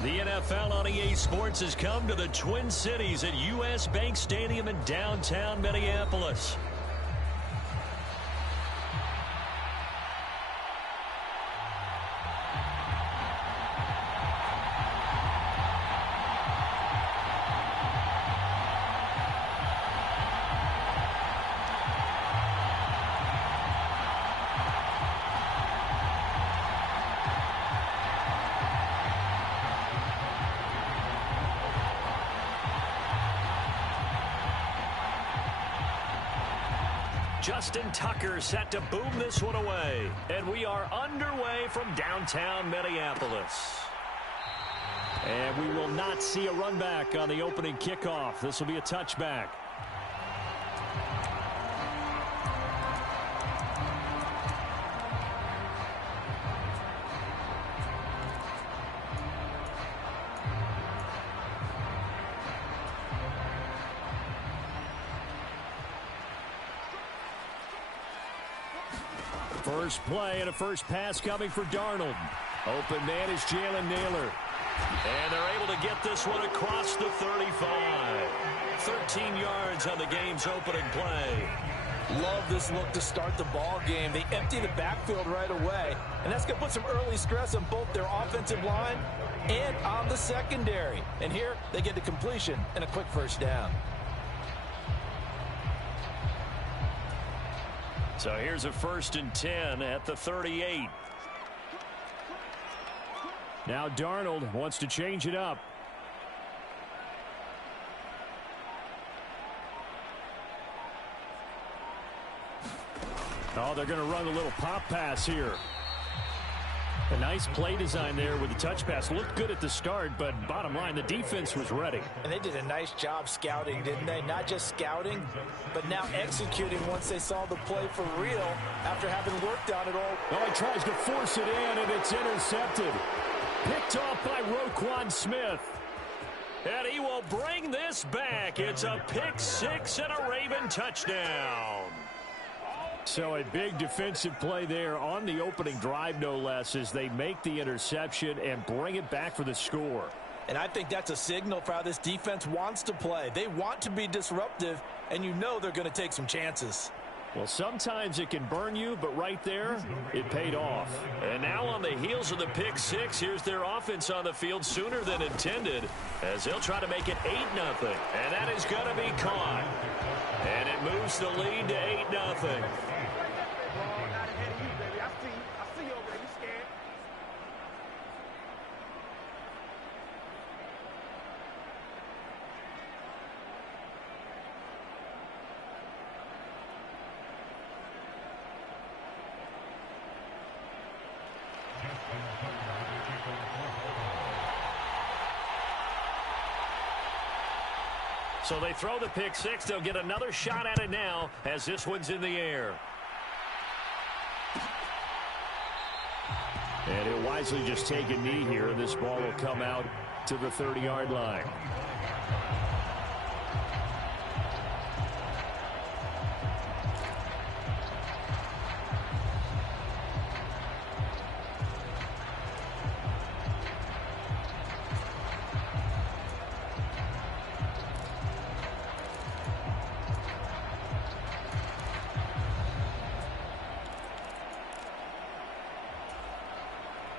The NFL on EA Sports has come to the Twin Cities at U.S. Bank Stadium in downtown Minneapolis. Justin Tucker set to boom this one away. And we are underway from downtown Minneapolis. And we will not see a run back on the opening kickoff. This will be a touchback. First play and a first pass coming for Darnold. Open man is Jalen Naylor. And they're able to get this one across the 35. 13 yards on the game's opening play. Love this look to start the ball game. They empty the backfield right away. And that's going to put some early stress on both their offensive line and on the secondary. And here they get the completion and a quick first down. So here's a 1st and 10 at the 38. Now Darnold wants to change it up. Oh, they're going to run a little pop pass here. A nice play design there with the touch pass. Looked good at the start, but bottom line, the defense was ready. And they did a nice job scouting, didn't they? Not just scouting, but now executing once they saw the play for real after having worked on it all. Oh, he tries to force it in, and it's intercepted. Picked off by Roquan Smith. And he will bring this back. It's a pick six and a Raven touchdown. So a big defensive play there on the opening drive, no less, as they make the interception and bring it back for the score. And I think that's a signal for how this defense wants to play. They want to be disruptive, and you know they're going to take some chances. Well, sometimes it can burn you, but right there, it paid off. And now on the heels of the pick six, here's their offense on the field sooner than intended, as they'll try to make it 8-0. And that is going to be caught. And it moves the lead to 8-0. So they throw the pick six. They'll get another shot at it now as this one's in the air. And he'll wisely just take a knee here. This ball will come out to the 30-yard line.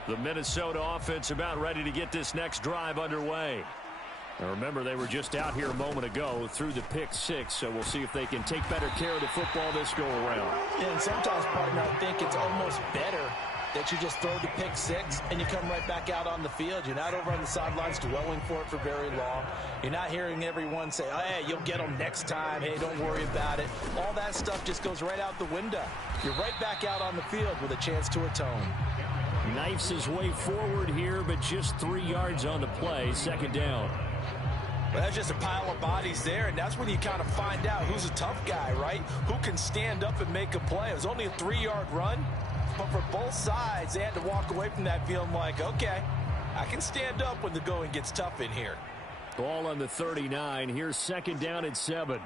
The Minnesota offense about ready to get this next drive underway. Now remember, they were just out here a moment ago through the pick six, so we'll see if they can take better care of the football this go around. And sometimes, partner, I think it's almost better that you just throw the pick six and you come right back out on the field. You're not over on the sidelines dwelling for it for very long. You're not hearing everyone say, oh, hey, you'll get them next time. Hey, don't worry about it. All that stuff just goes right out the window. You're right back out on the field with a chance to atone. Knifes his way forward here, but just 3 yards on the play. Second down. Well, that's just a pile of bodies there, and that's when you kind of find out who's a tough guy, right? Who can stand up and make a play. It was only a 3-yard run, but for both sides, they had to walk away from that feeling like, okay, I can stand up when the going gets tough in here. Ball on the 39. Here's second down and 7.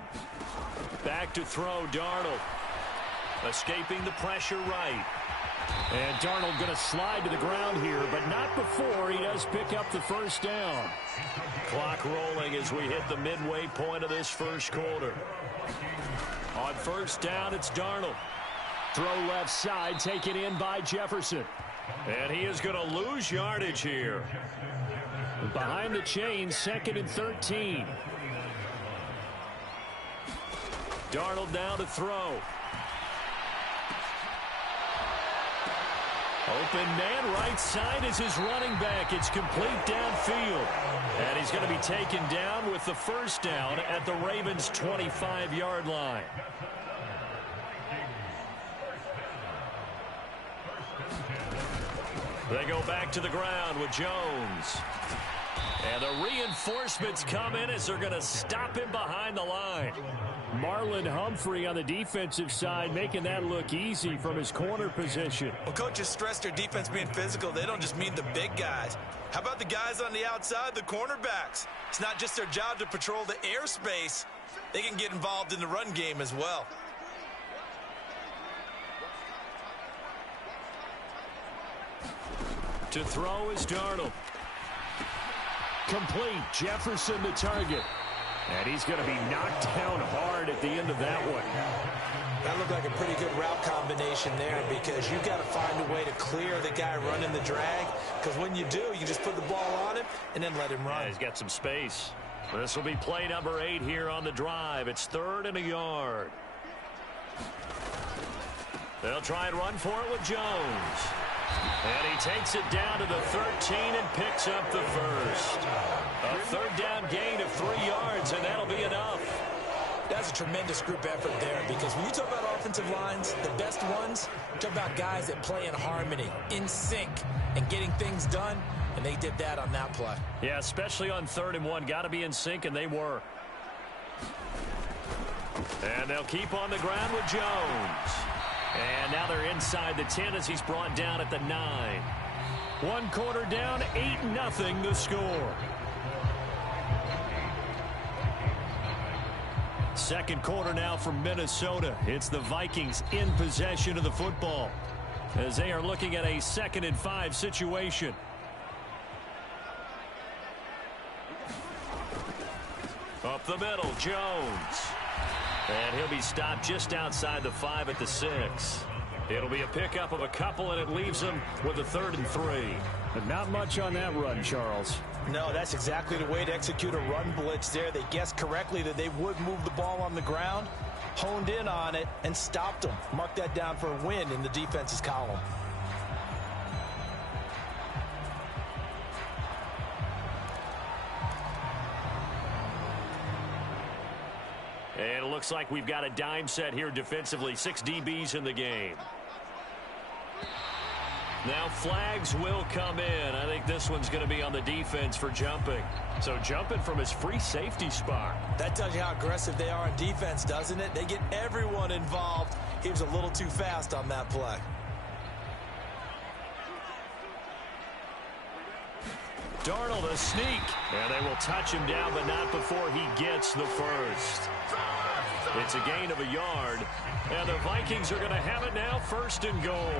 Back to throw, Darnold. Escaping the pressure right. And Darnold going to slide to the ground here, but not before he does pick up the first down. Clock rolling as we hit the midway point of this first quarter. On first down, it's Darnold. Throw left side, taken in by Jefferson. And he is going to lose yardage here. Behind the chains, 2nd and 13. Darnold now to throw. Open man right side is his running back. It's complete downfield. And he's going to be taken down with the first down at the Ravens' 25-yard line. They go back to the ground with Jones. And the reinforcements come in as they're going to stop him behind the line. Marlon Humphrey on the defensive side making that look easy from his corner position. Well, coaches stress their defense being physical. They don't just mean the big guys. How about the guys on the outside, the cornerbacks? It's not just their job to patrol the airspace. They can get involved in the run game as well. To throw is Darnold. Complete. Jefferson the target. And he's going to be knocked down hard at the end of that one. That looked like a pretty good route combination there because you've got to find a way to clear the guy running the drag. Because when you do, you just put the ball on him and then let him run. Yeah, he's got some space. This will be play number 8 here on the drive. It's 3rd and a yard. They'll try and run for it with Jones. And he takes it down to the 13 and picks up the first. A 3rd down gain of 3 yards, and that'll be enough. That's a tremendous group effort there because when you talk about offensive lines, the best ones, talk about guys that play in harmony, in sync, and getting things done, and they did that on that play. Yeah, especially on 3rd and 1. Got to be in sync, and they were. And they'll keep on the ground with Jones. And now they're inside the 10 as he's brought down at the 9. 1 quarter down, 8-0 the score. 2nd quarter now from Minnesota. It's the Vikings in possession of the football as they are looking at a 2nd and 5 situation. Up the middle, Jones. And he'll be stopped just outside the 5 at the 6. It'll be a pickup of a couple, and it leaves him with a 3rd and 3. But not much on that run, Charles. No, that's exactly the way to execute a run blitz there. They guessed correctly that they would move the ball on the ground, honed in on it, and stopped them. Mark that down for a win in the defense's column. And it looks like we've got a dime set here defensively. 6 DBs in the game. Now flags will come in. I think this one's going to be on the defense for jumping. So jumping from his free safety spot. That tells you how aggressive they are on defense, doesn't it? They get everyone involved. He was a little too fast on that play. Darnold a sneak. And they will touch him down, but not before he gets the first. It's a gain of a yard. And the Vikings are going to have it now, 1st and goal.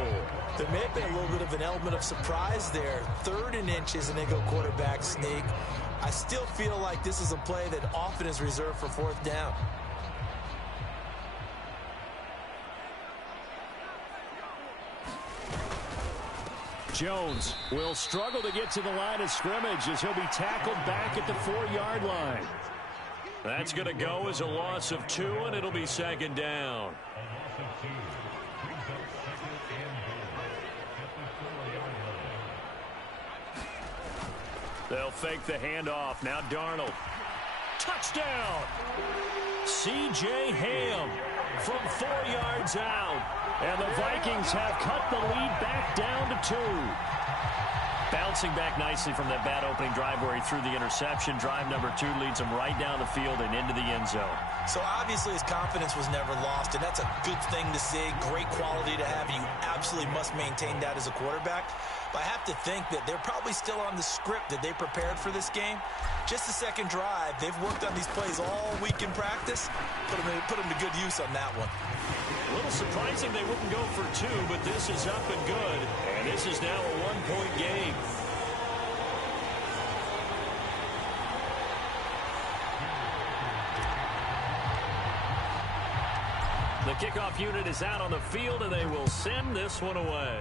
There may have been a little bit of an element of surprise there. 3rd and inches, and they go quarterback sneak. I still feel like this is a play that often is reserved for 4th down. Jones will struggle to get to the line of scrimmage as he'll be tackled back at the 4-yard line. That's going to go as a loss of 2, and it'll be 2nd down. They'll fake the handoff. Now Darnold. Touchdown! C.J. Ham from 4 yards out. And the Vikings have cut the lead back down to 2. Bouncing back nicely from that bad opening drive where he threw the interception. Drive number 2 leads him right down the field and into the end zone. So obviously his confidence was never lost, and that's a good thing to see. Great quality to have. You absolutely must maintain that as a quarterback. But I have to think that they're probably still on the script that they prepared for this game. Just the 2nd drive. They've worked on these plays all week in practice. Put them to good use on that one. A little surprising they wouldn't go for two, but this is up and good. And this is now a one-point game. The kickoff unit is out on the field, and they will send this one away.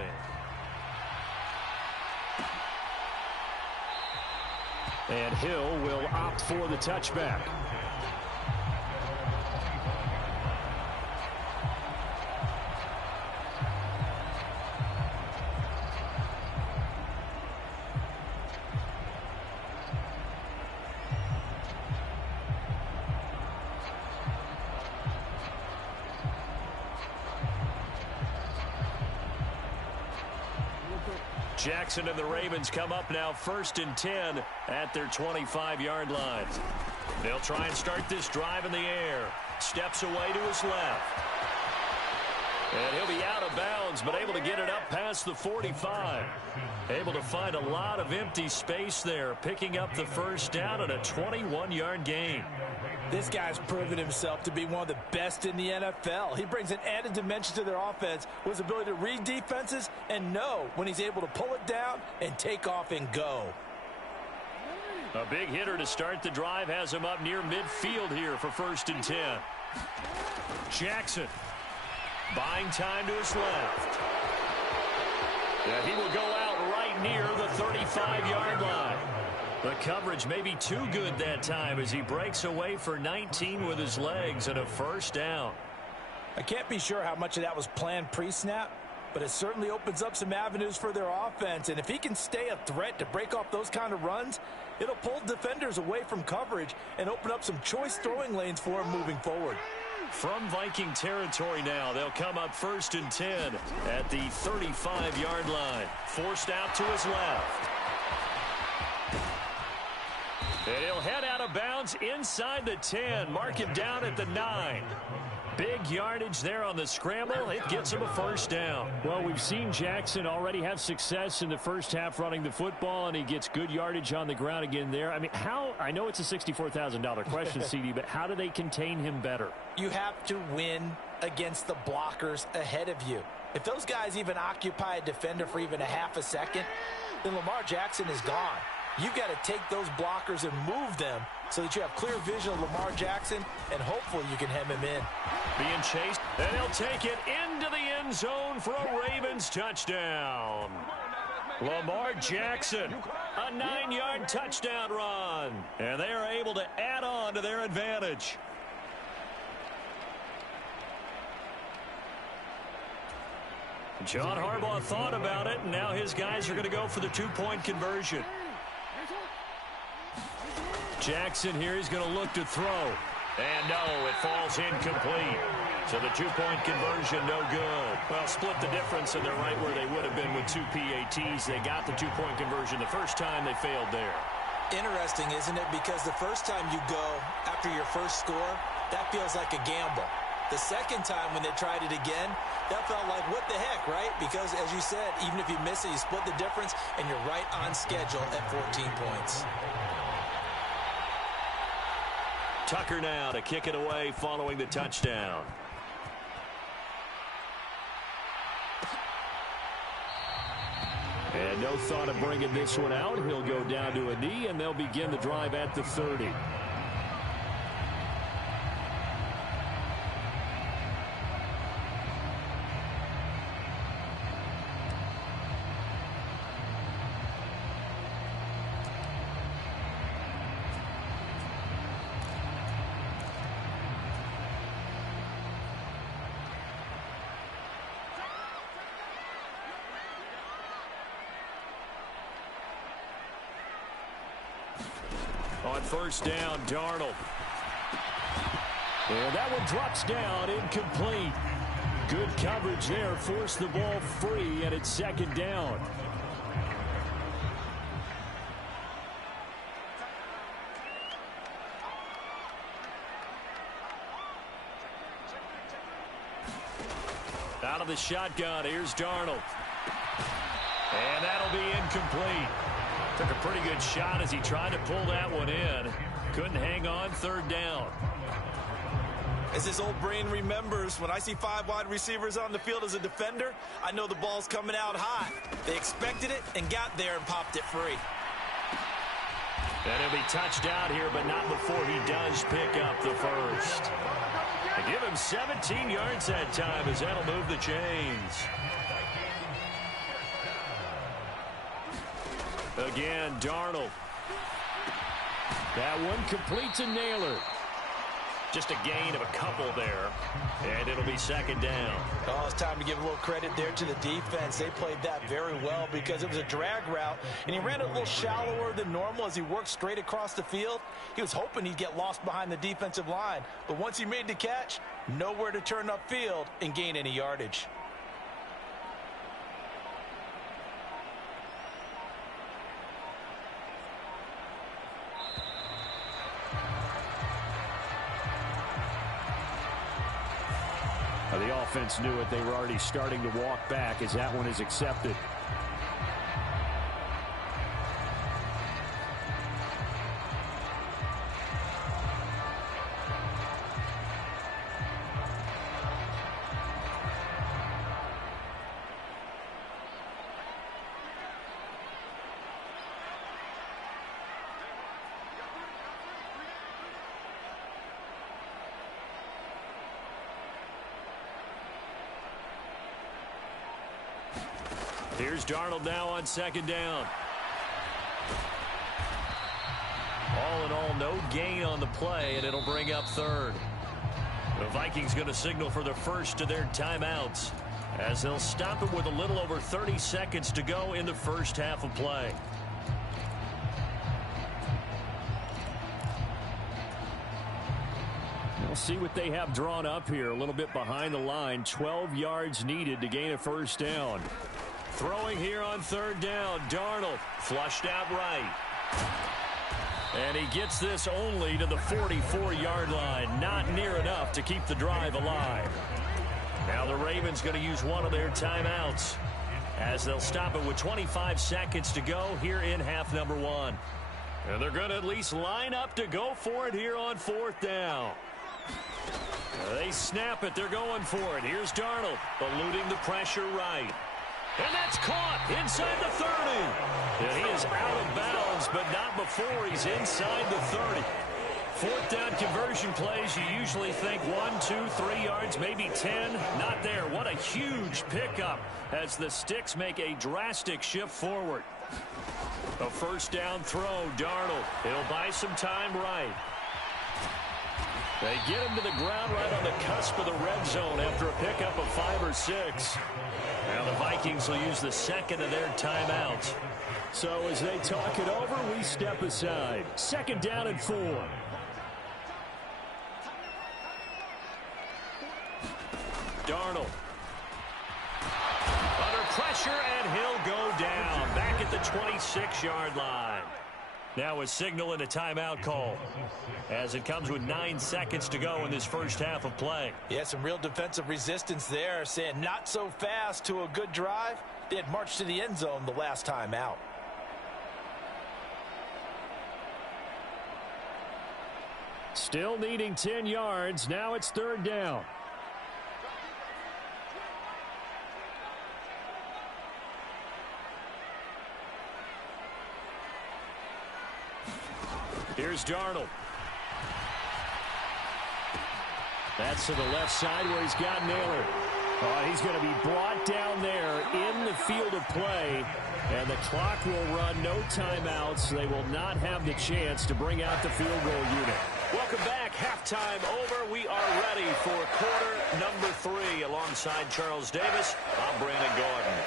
And Hill will opt for the touchback. Jackson and the Ravens come up now 1st and 10 at their 25-yard line. They'll try and start this drive in the air. Steps away to his left. And he'll be out of bounds, but able to get it up past the 45. Able to find a lot of empty space there, picking up the first down and a 21-yard gain. This guy's proven himself to be one of the best in the NFL. He brings an added dimension to their offense with his ability to read defenses and know when he's able to pull it down and take off and go. A big hitter to start the drive has him up near midfield here for 1st and 10. Jackson buying time to his left. And he will go out right near the 35-yard line. The coverage may be too good that time as he breaks away for 19 with his legs and a first down. I can't be sure how much of that was planned pre-snap, but it certainly opens up some avenues for their offense. And if he can stay a threat to break off those kind of runs, it'll pull defenders away from coverage and open up some choice throwing lanes for him moving forward. From Viking territory now, they'll come up 1st and 10 at the 35-yard line. Forced out to his left. And he'll head out of bounds inside the 10. Mark him down at the 9. Big yardage there on the scramble. It gets him a first down. Well, we've seen Jackson already have success in the first half running the football, and he gets good yardage on the ground again there. I mean, I know it's a $64,000 question, CD, but how do they contain him better? You have to win against the blockers ahead of you. If those guys even occupy a defender for even a half a second, then Lamar Jackson is gone. You've got to take those blockers and move them so that you have clear vision of Lamar Jackson, and hopefully you can hem him in. Being chased, and he'll take it into the end zone for a Ravens touchdown. Lamar Jackson, a 9-yard touchdown run, and they are able to add on to their advantage. John Harbaugh thought about it, and now his guys are going to go for the two-point conversion. Jackson here is going to look to throw. And no, it falls incomplete. So the two-point conversion, no good. Well, split the difference, and they're right where they would have been with two PATs. They got the two-point conversion the first time. They failed there. Interesting, isn't it? Because the first time you go after your first score, that feels like a gamble. The second time when they tried it again, that felt like, what the heck, right? Because, as you said, even if you miss it, you split the difference, and you're right on schedule at 14 points. Tucker now to kick it away following the touchdown. And no thought of bringing this one out. He'll go down to a knee, and they'll begin the drive at the 30. On first down, Darnold. And that one drops down, incomplete. Good coverage there, forced the ball free, and it's second down. Out of the shotgun, here's Darnold. And that'll be incomplete. Took a pretty good shot as he tried to pull that one in. Couldn't hang on, third down. As his old brain remembers, when I see 5 wide receivers on the field as a defender, I know the ball's coming out hot. They expected it and got there and popped it free. And he'll be touched out here, but not before he does pick up the first. They give him 17 yards that time as that'll move the chains. Again, Darnold. That one complete to Naylor. Just a gain of a couple there, and it'll be second down. Oh, it's time to give a little credit there to the defense. They played that very well because it was a drag route, and he ran it a little shallower than normal as he worked straight across the field. He was hoping he'd get lost behind the defensive line, but once he made the catch, nowhere to turn upfield and gain any yardage. The offense knew it. They were already starting to walk back as that one is accepted. Here's Darnold now on second down. All in all, no gain on the play, and it'll bring up third. The Vikings going to signal for the first of their timeouts as they'll stop it with a little over 30 seconds to go in the first half of play. We'll see what they have drawn up here. A little bit behind the line. 12 yards needed to gain a first down. Throwing here on third down. Darnold flushed out right. And he gets this only to the 44-yard line. Not near enough to keep the drive alive. Now the Ravens going to use one of their timeouts as they'll stop it with 25 seconds to go here in half number one. And they're going to at least line up to go for it here on fourth down. They snap it. They're going for it. Here's Darnold eluding the pressure right. And that's caught inside the 30. And he is out of bounds, but not before he's inside the 30. Fourth down conversion plays, you usually think 1, 2, 3 yards, maybe 10. Not there. What a huge pickup as the Sticks make a drastic shift forward. A first down throw, Darnold. He'll buy some time right. They get him to the ground right on the cusp of the red zone after a pickup of 5 or 6. Now the Vikings will use the second of their timeouts. So as they talk it over, we step aside. Second down and 4. Darnold. Under pressure, and he'll go down. Back at the 26-yard line. Now a signal and a timeout call as it comes with 9 seconds to go in this first half of play. Yeah, some real defensive resistance there, saying not so fast to a good drive. They had marched to the end zone the last time out. Still needing 10 yards. Now it's third down. Here's Darnold. That's to the left side where he's got Naylor. He's going to be brought down there in the field of play. And the clock will run. No timeouts. They will not have the chance to bring out the field goal unit. Welcome back. Halftime over. We are ready for quarter number 3. Alongside Charles Davis, I'm Brandon Gordon.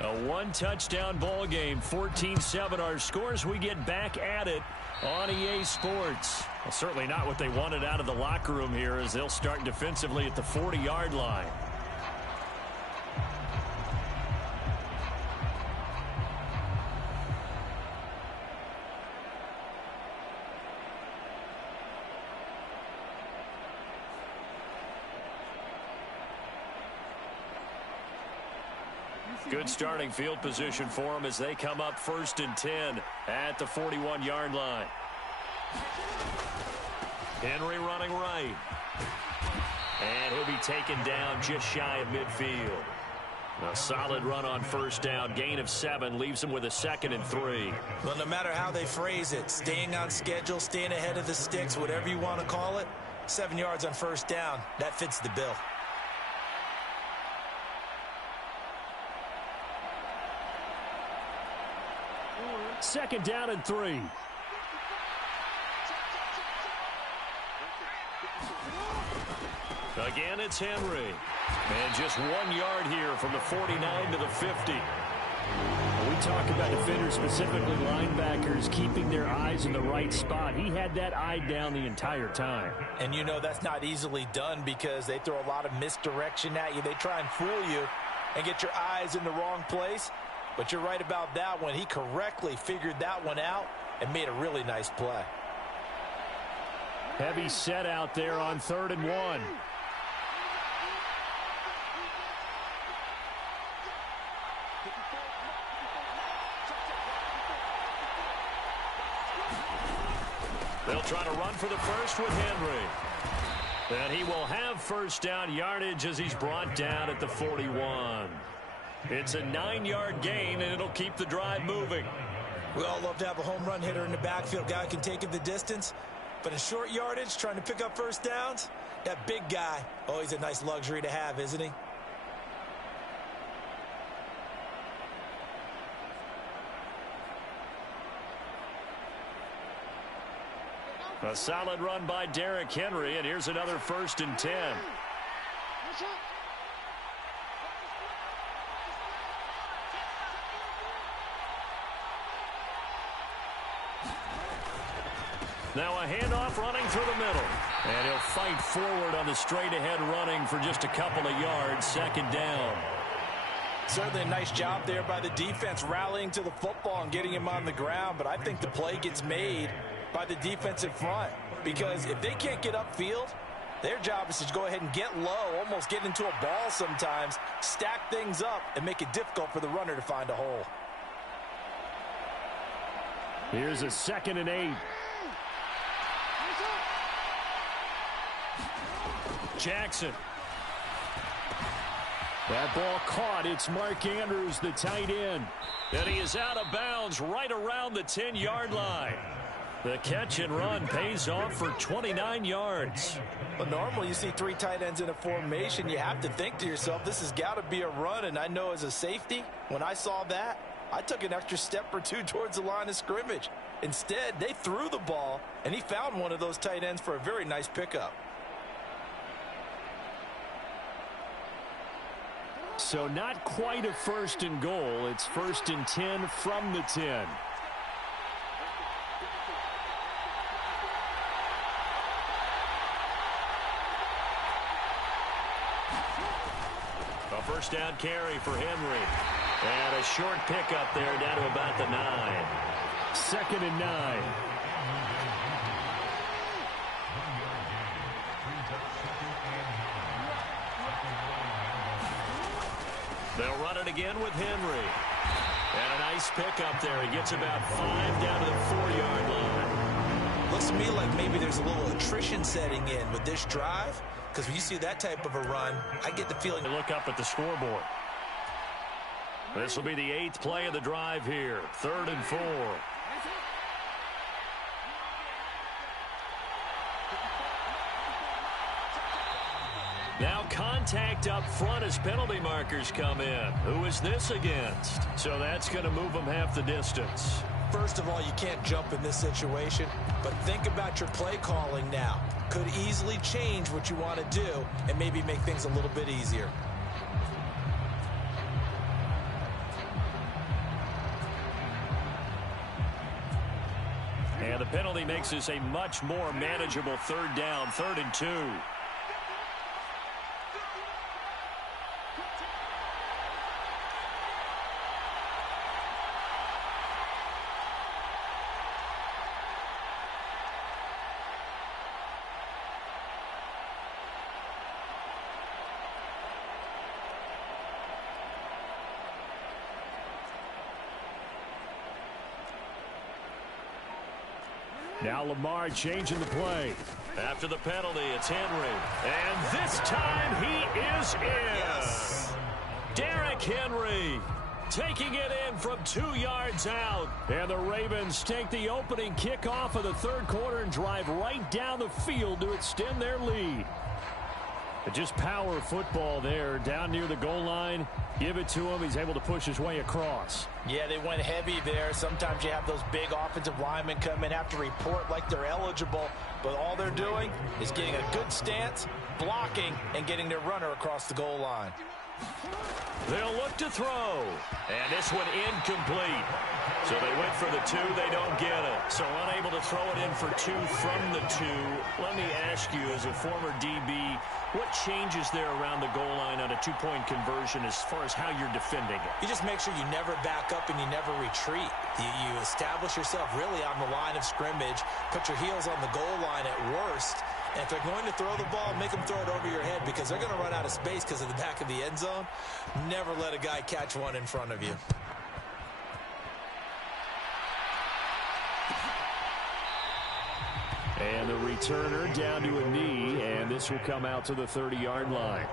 A one-touchdown ball game, 14-7 our scores. We get back at it on EA Sports. Well, certainly not what they wanted out of the locker room here as they'll start defensively at the 40-yard line. Good starting field position for them as they come up 1st and 10 at the 41-yard line. Henry running right. And he'll be taken down just shy of midfield. A solid run on 1st down. Gain of 7 leaves them with a 2nd and 3. Well, no matter how they phrase it, staying on schedule, staying ahead of the sticks, whatever you want to call it, 7 yards on 1st down, that fits the bill. 2nd down and 3. Again, it's Henry. And just 1 yard here from the 49 to the 50. We talk about defenders, specifically linebackers, keeping their eyes in the right spot. He had that eye down the entire time. And you know that's not easily done because they throw a lot of misdirection at you. They try and fool you and get your eyes in the wrong place. But you're right about that one. He correctly figured that one out and made a really nice play. Heavy set out there on 3rd and 1. They'll try to run for the first with Henry. And he will have 1st down yardage as he's brought down at the 41. It's a 9-yard gain, and it'll keep the drive moving. We all love to have a home run hitter in the backfield. Guy can take it the distance. But in short yardage, trying to pick up 1st downs, that big guy, oh, he's a nice luxury to have, isn't he? A solid run by Derrick Henry, and here's another 1st and 10. Now a handoff running through the middle. And he'll fight forward on the straight-ahead running for just a couple of yards. 2nd down. Certainly a nice job there by the defense rallying to the football and getting him on the ground. But I think the play gets made by the defensive front. Because if they can't get upfield, their job is to go ahead and get low, almost get into a ball sometimes, stack things up, and make it difficult for the runner to find a hole. Here's a 2nd and 8. Jackson. That ball caught. It's Mark Andrews, the tight end. And he is out of bounds right around the 10-yard line. The catch and run pays off for 29 yards. Well, normally you see 3 tight ends in a formation. You have to think to yourself, this has got to be a run. And I know as a safety, when I saw that, I took an extra step or 2 towards the line of scrimmage. Instead, they threw the ball, and he found one of those tight ends for a very nice pickup. So not quite a 1st and goal. It's 1st and 10 from the 10. A 1st down carry for Henry. And a short pickup there down to about the 9. 2nd and 9. They'll run it again with Henry. And a nice pickup there. He gets about 5 down to the 4-yard line. Looks to me like maybe there's a little attrition setting in with this drive. Because when you see that type of a run, I get the feeling. Look up at the scoreboard. This will be the 8th play of the drive here. 3rd and 4. Now contact up front as penalty markers come in. Who is this against? So that's going to move them half the distance. First of all, you can't jump in this situation, but think about your play calling now. Could easily change what you want to do and maybe make things a little bit easier. penalty makes this a much more manageable third down, 3rd and 2. Now Lamar changing the play. After the penalty, it's Henry. And this time he is in. Yes. Derrick Henry taking it in from 2 yards out. And the Ravens take the opening kickoff of the third quarter and drive right down the field to extend their lead. But just power football there down near the goal line. Give it to him. He's able to push his way across. Yeah, they went heavy there. Sometimes you have those big offensive linemen come in, have to report like they're eligible, but all they're doing is getting a good stance, blocking, and getting their runner across the goal line. They'll look to throw. And this one incomplete. So they went for the 2. They don't get it. So unable to throw it in for 2 from the 2. Let me ask you, as a former DB, what changes there around the goal line on a 2-point conversion as far as how you're defending it? You just make sure you never back up and you never retreat. You establish yourself really on the line of scrimmage, put your heels on the goal line at worst, and if they're going to throw the ball, make them throw it over your head because they're going to run out of space because of the back of the end zone. Never let a guy catch one in front of you. And the returner down to a knee, and this will come out to the 30-yard line.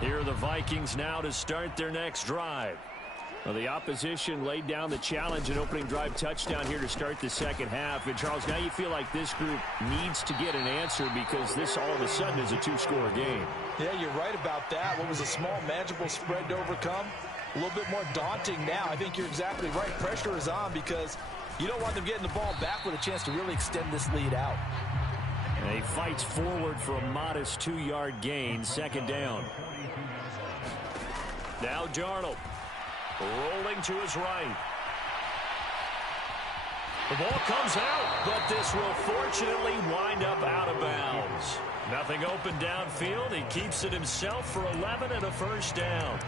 Here are the Vikings now to start their next drive. Well, the opposition laid down the challenge and opening drive touchdown here to start the second half. And, Charles, now you feel like this group needs to get an answer because this all of a sudden is a 2-score game. Yeah, you're right about that. What was a small, manageable spread to overcome? A little bit more daunting now. I think you're exactly right. Pressure is on because you don't want them getting the ball back with a chance to really extend this lead out. And he fights forward for a modest 2-yard gain, second down. Now Darnold rolling to his right. The ball comes out, but this will fortunately wind up out of bounds. Nothing open downfield. He keeps it himself for 11 and a first down.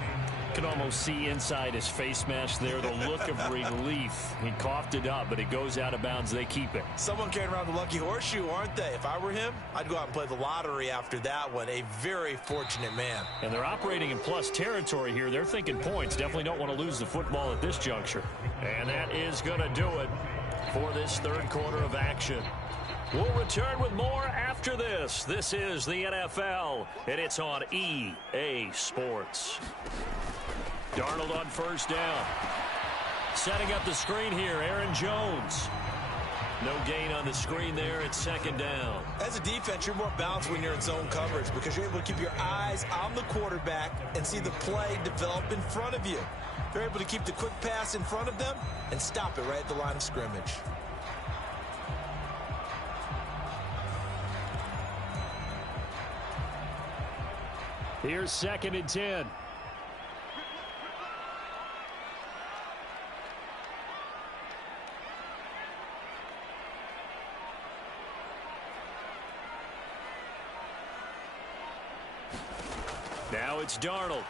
Can almost see inside his face mask there the look of relief. He coughed it up, but it goes out of bounds. They keep it. Someone carrying around the lucky horseshoe, aren't they? If I were him, I'd go out and play the lottery after that one. A very fortunate man. And they're operating in plus territory here. They're thinking points. Definitely don't want to lose the football at this juncture. And that is going to do it for this third quarter of action. We'll return with more after this. This is the NFL, and it's on EA Sports. Darnold on first down. Setting up the screen here, Aaron Jones. No gain on the screen there. It's second down. As a defense, you're more balanced when you're in zone coverage because you're able to keep your eyes on the quarterback and see the play develop in front of you. You're able to keep the quick pass in front of them and stop it right at the line of scrimmage. Here's second and 10. Now it's Darnold.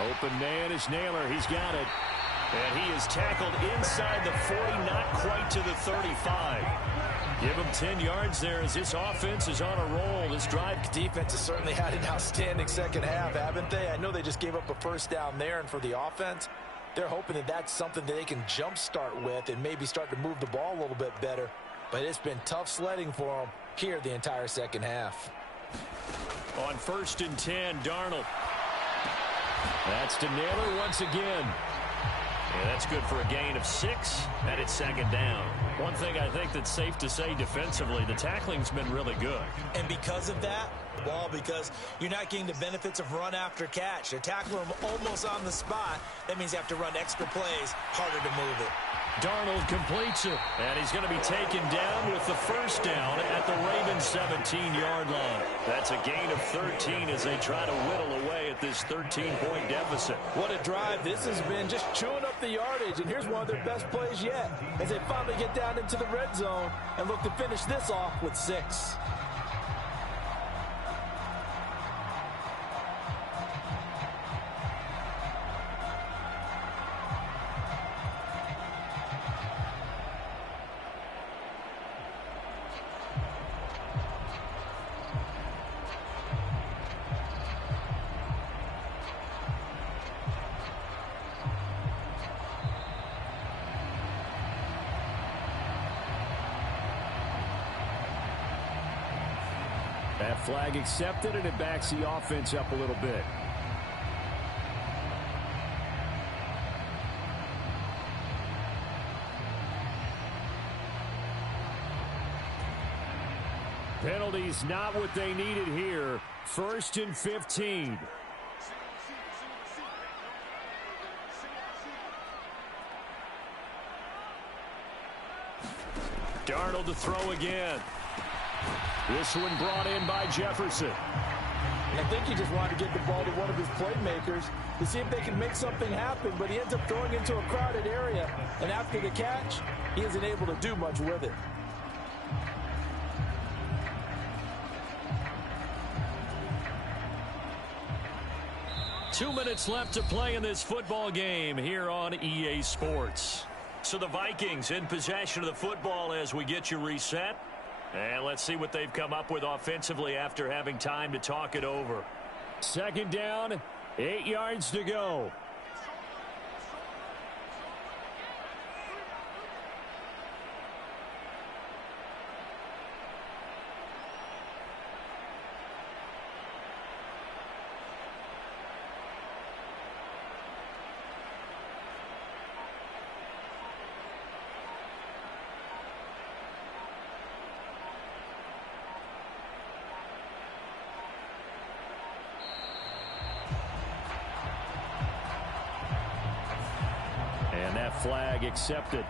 Open man is Naylor. He's got it. And he is tackled inside the 40, not quite to the 35. Give him 10 yards there as this offense is on a roll. This drive. Defense has certainly had an outstanding second half, haven't they? I know they just gave up a first down there, and for the offense, they're hoping that that's something that they can jumpstart with and maybe start to move the ball a little bit better. But it's been tough sledding for them here the entire second half. On first and 10, Darnold. That's to Naylor once again. And that's good for a gain of 6, and it's second down. One thing I think that's safe to say defensively, the tackling's been really good. And because of that, well, because you're not getting the benefits of run after catch. They're tackling him almost on the spot. That means you have to run extra plays, harder to move it. Darnold completes it, and he's going to be taken down with the first down at the Ravens' 17-yard line. That's a gain of 13 as they try to whittle away at this 13-point deficit. What a drive. This has been just chewing up the yardage, and here's one of their best plays yet as they finally get down into the red zone and look to finish this off with 6. That flag accepted, and it backs the offense up a little bit. Penalties not what they needed here. 1st and 15. Darnold to throw again. This one brought in by Jefferson. And I think he just wanted to get the ball to one of his playmakers to see if they can make something happen, but he ends up throwing into a crowded area, and after the catch, he isn't able to do much with it. Two minutes left to play in this football game here on EA Sports. So the Vikings in possession of the football as we get you reset. And let's see what they've come up with offensively after having time to talk it over. Second down, 8 yards to go. And that flag accepted.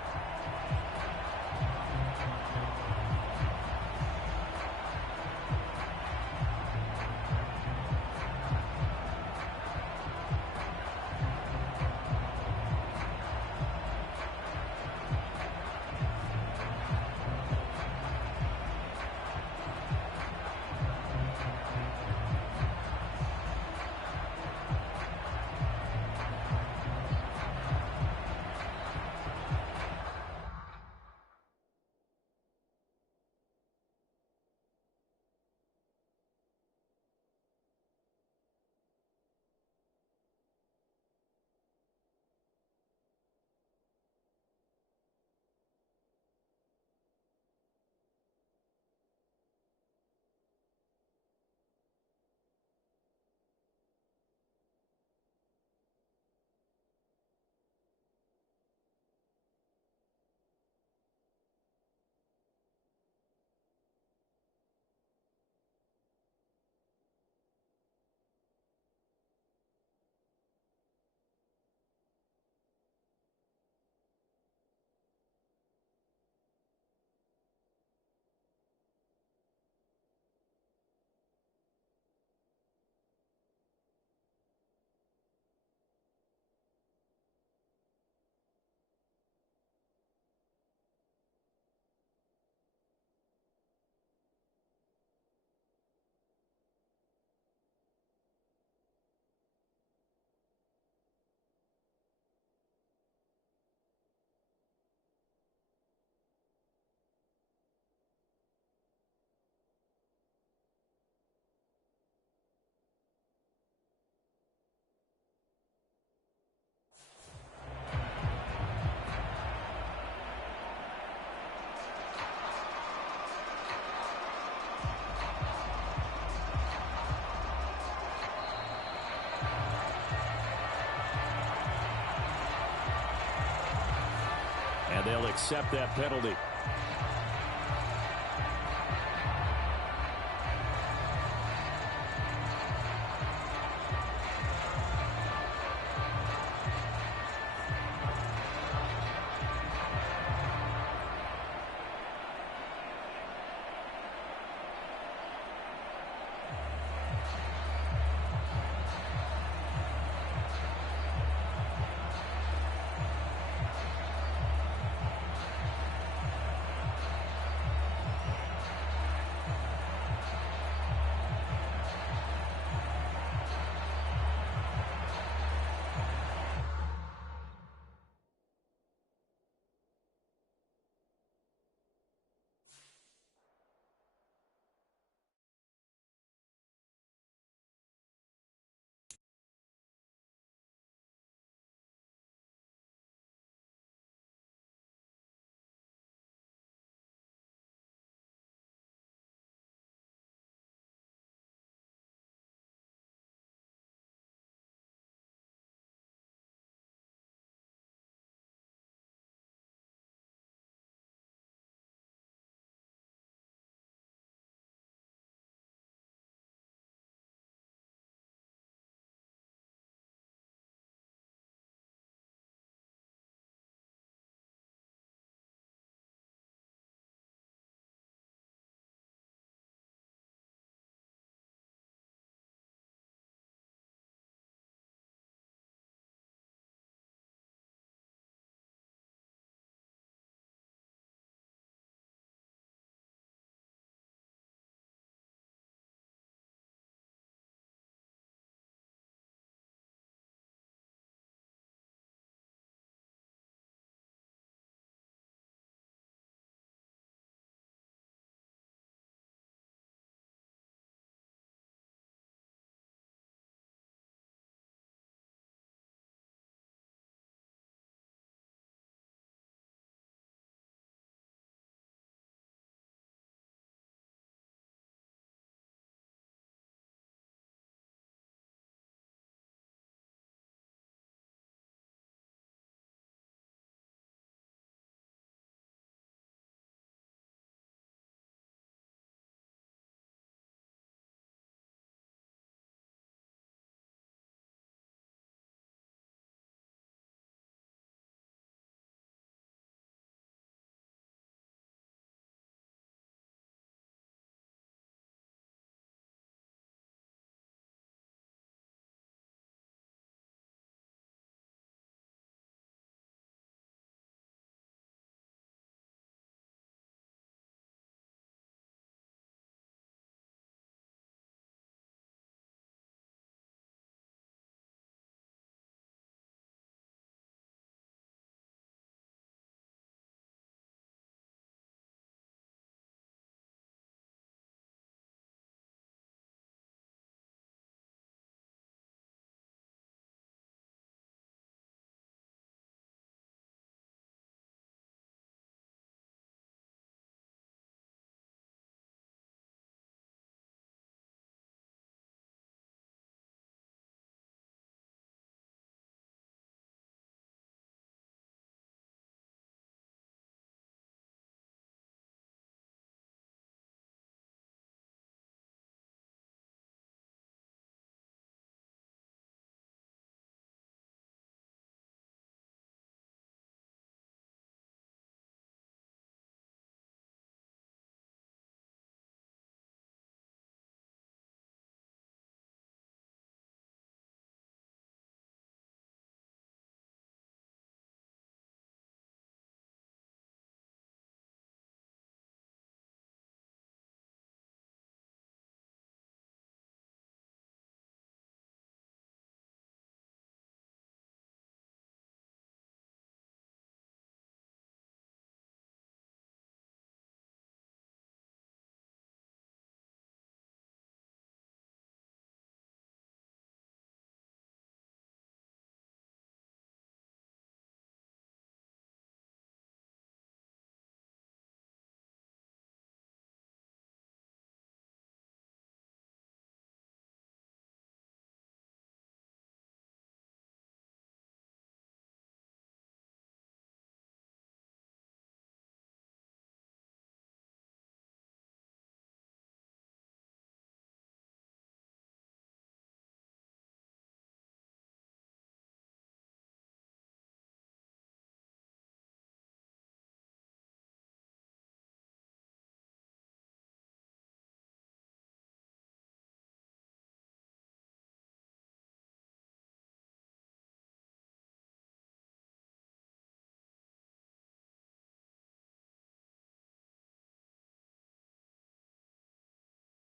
they'll accept that penalty.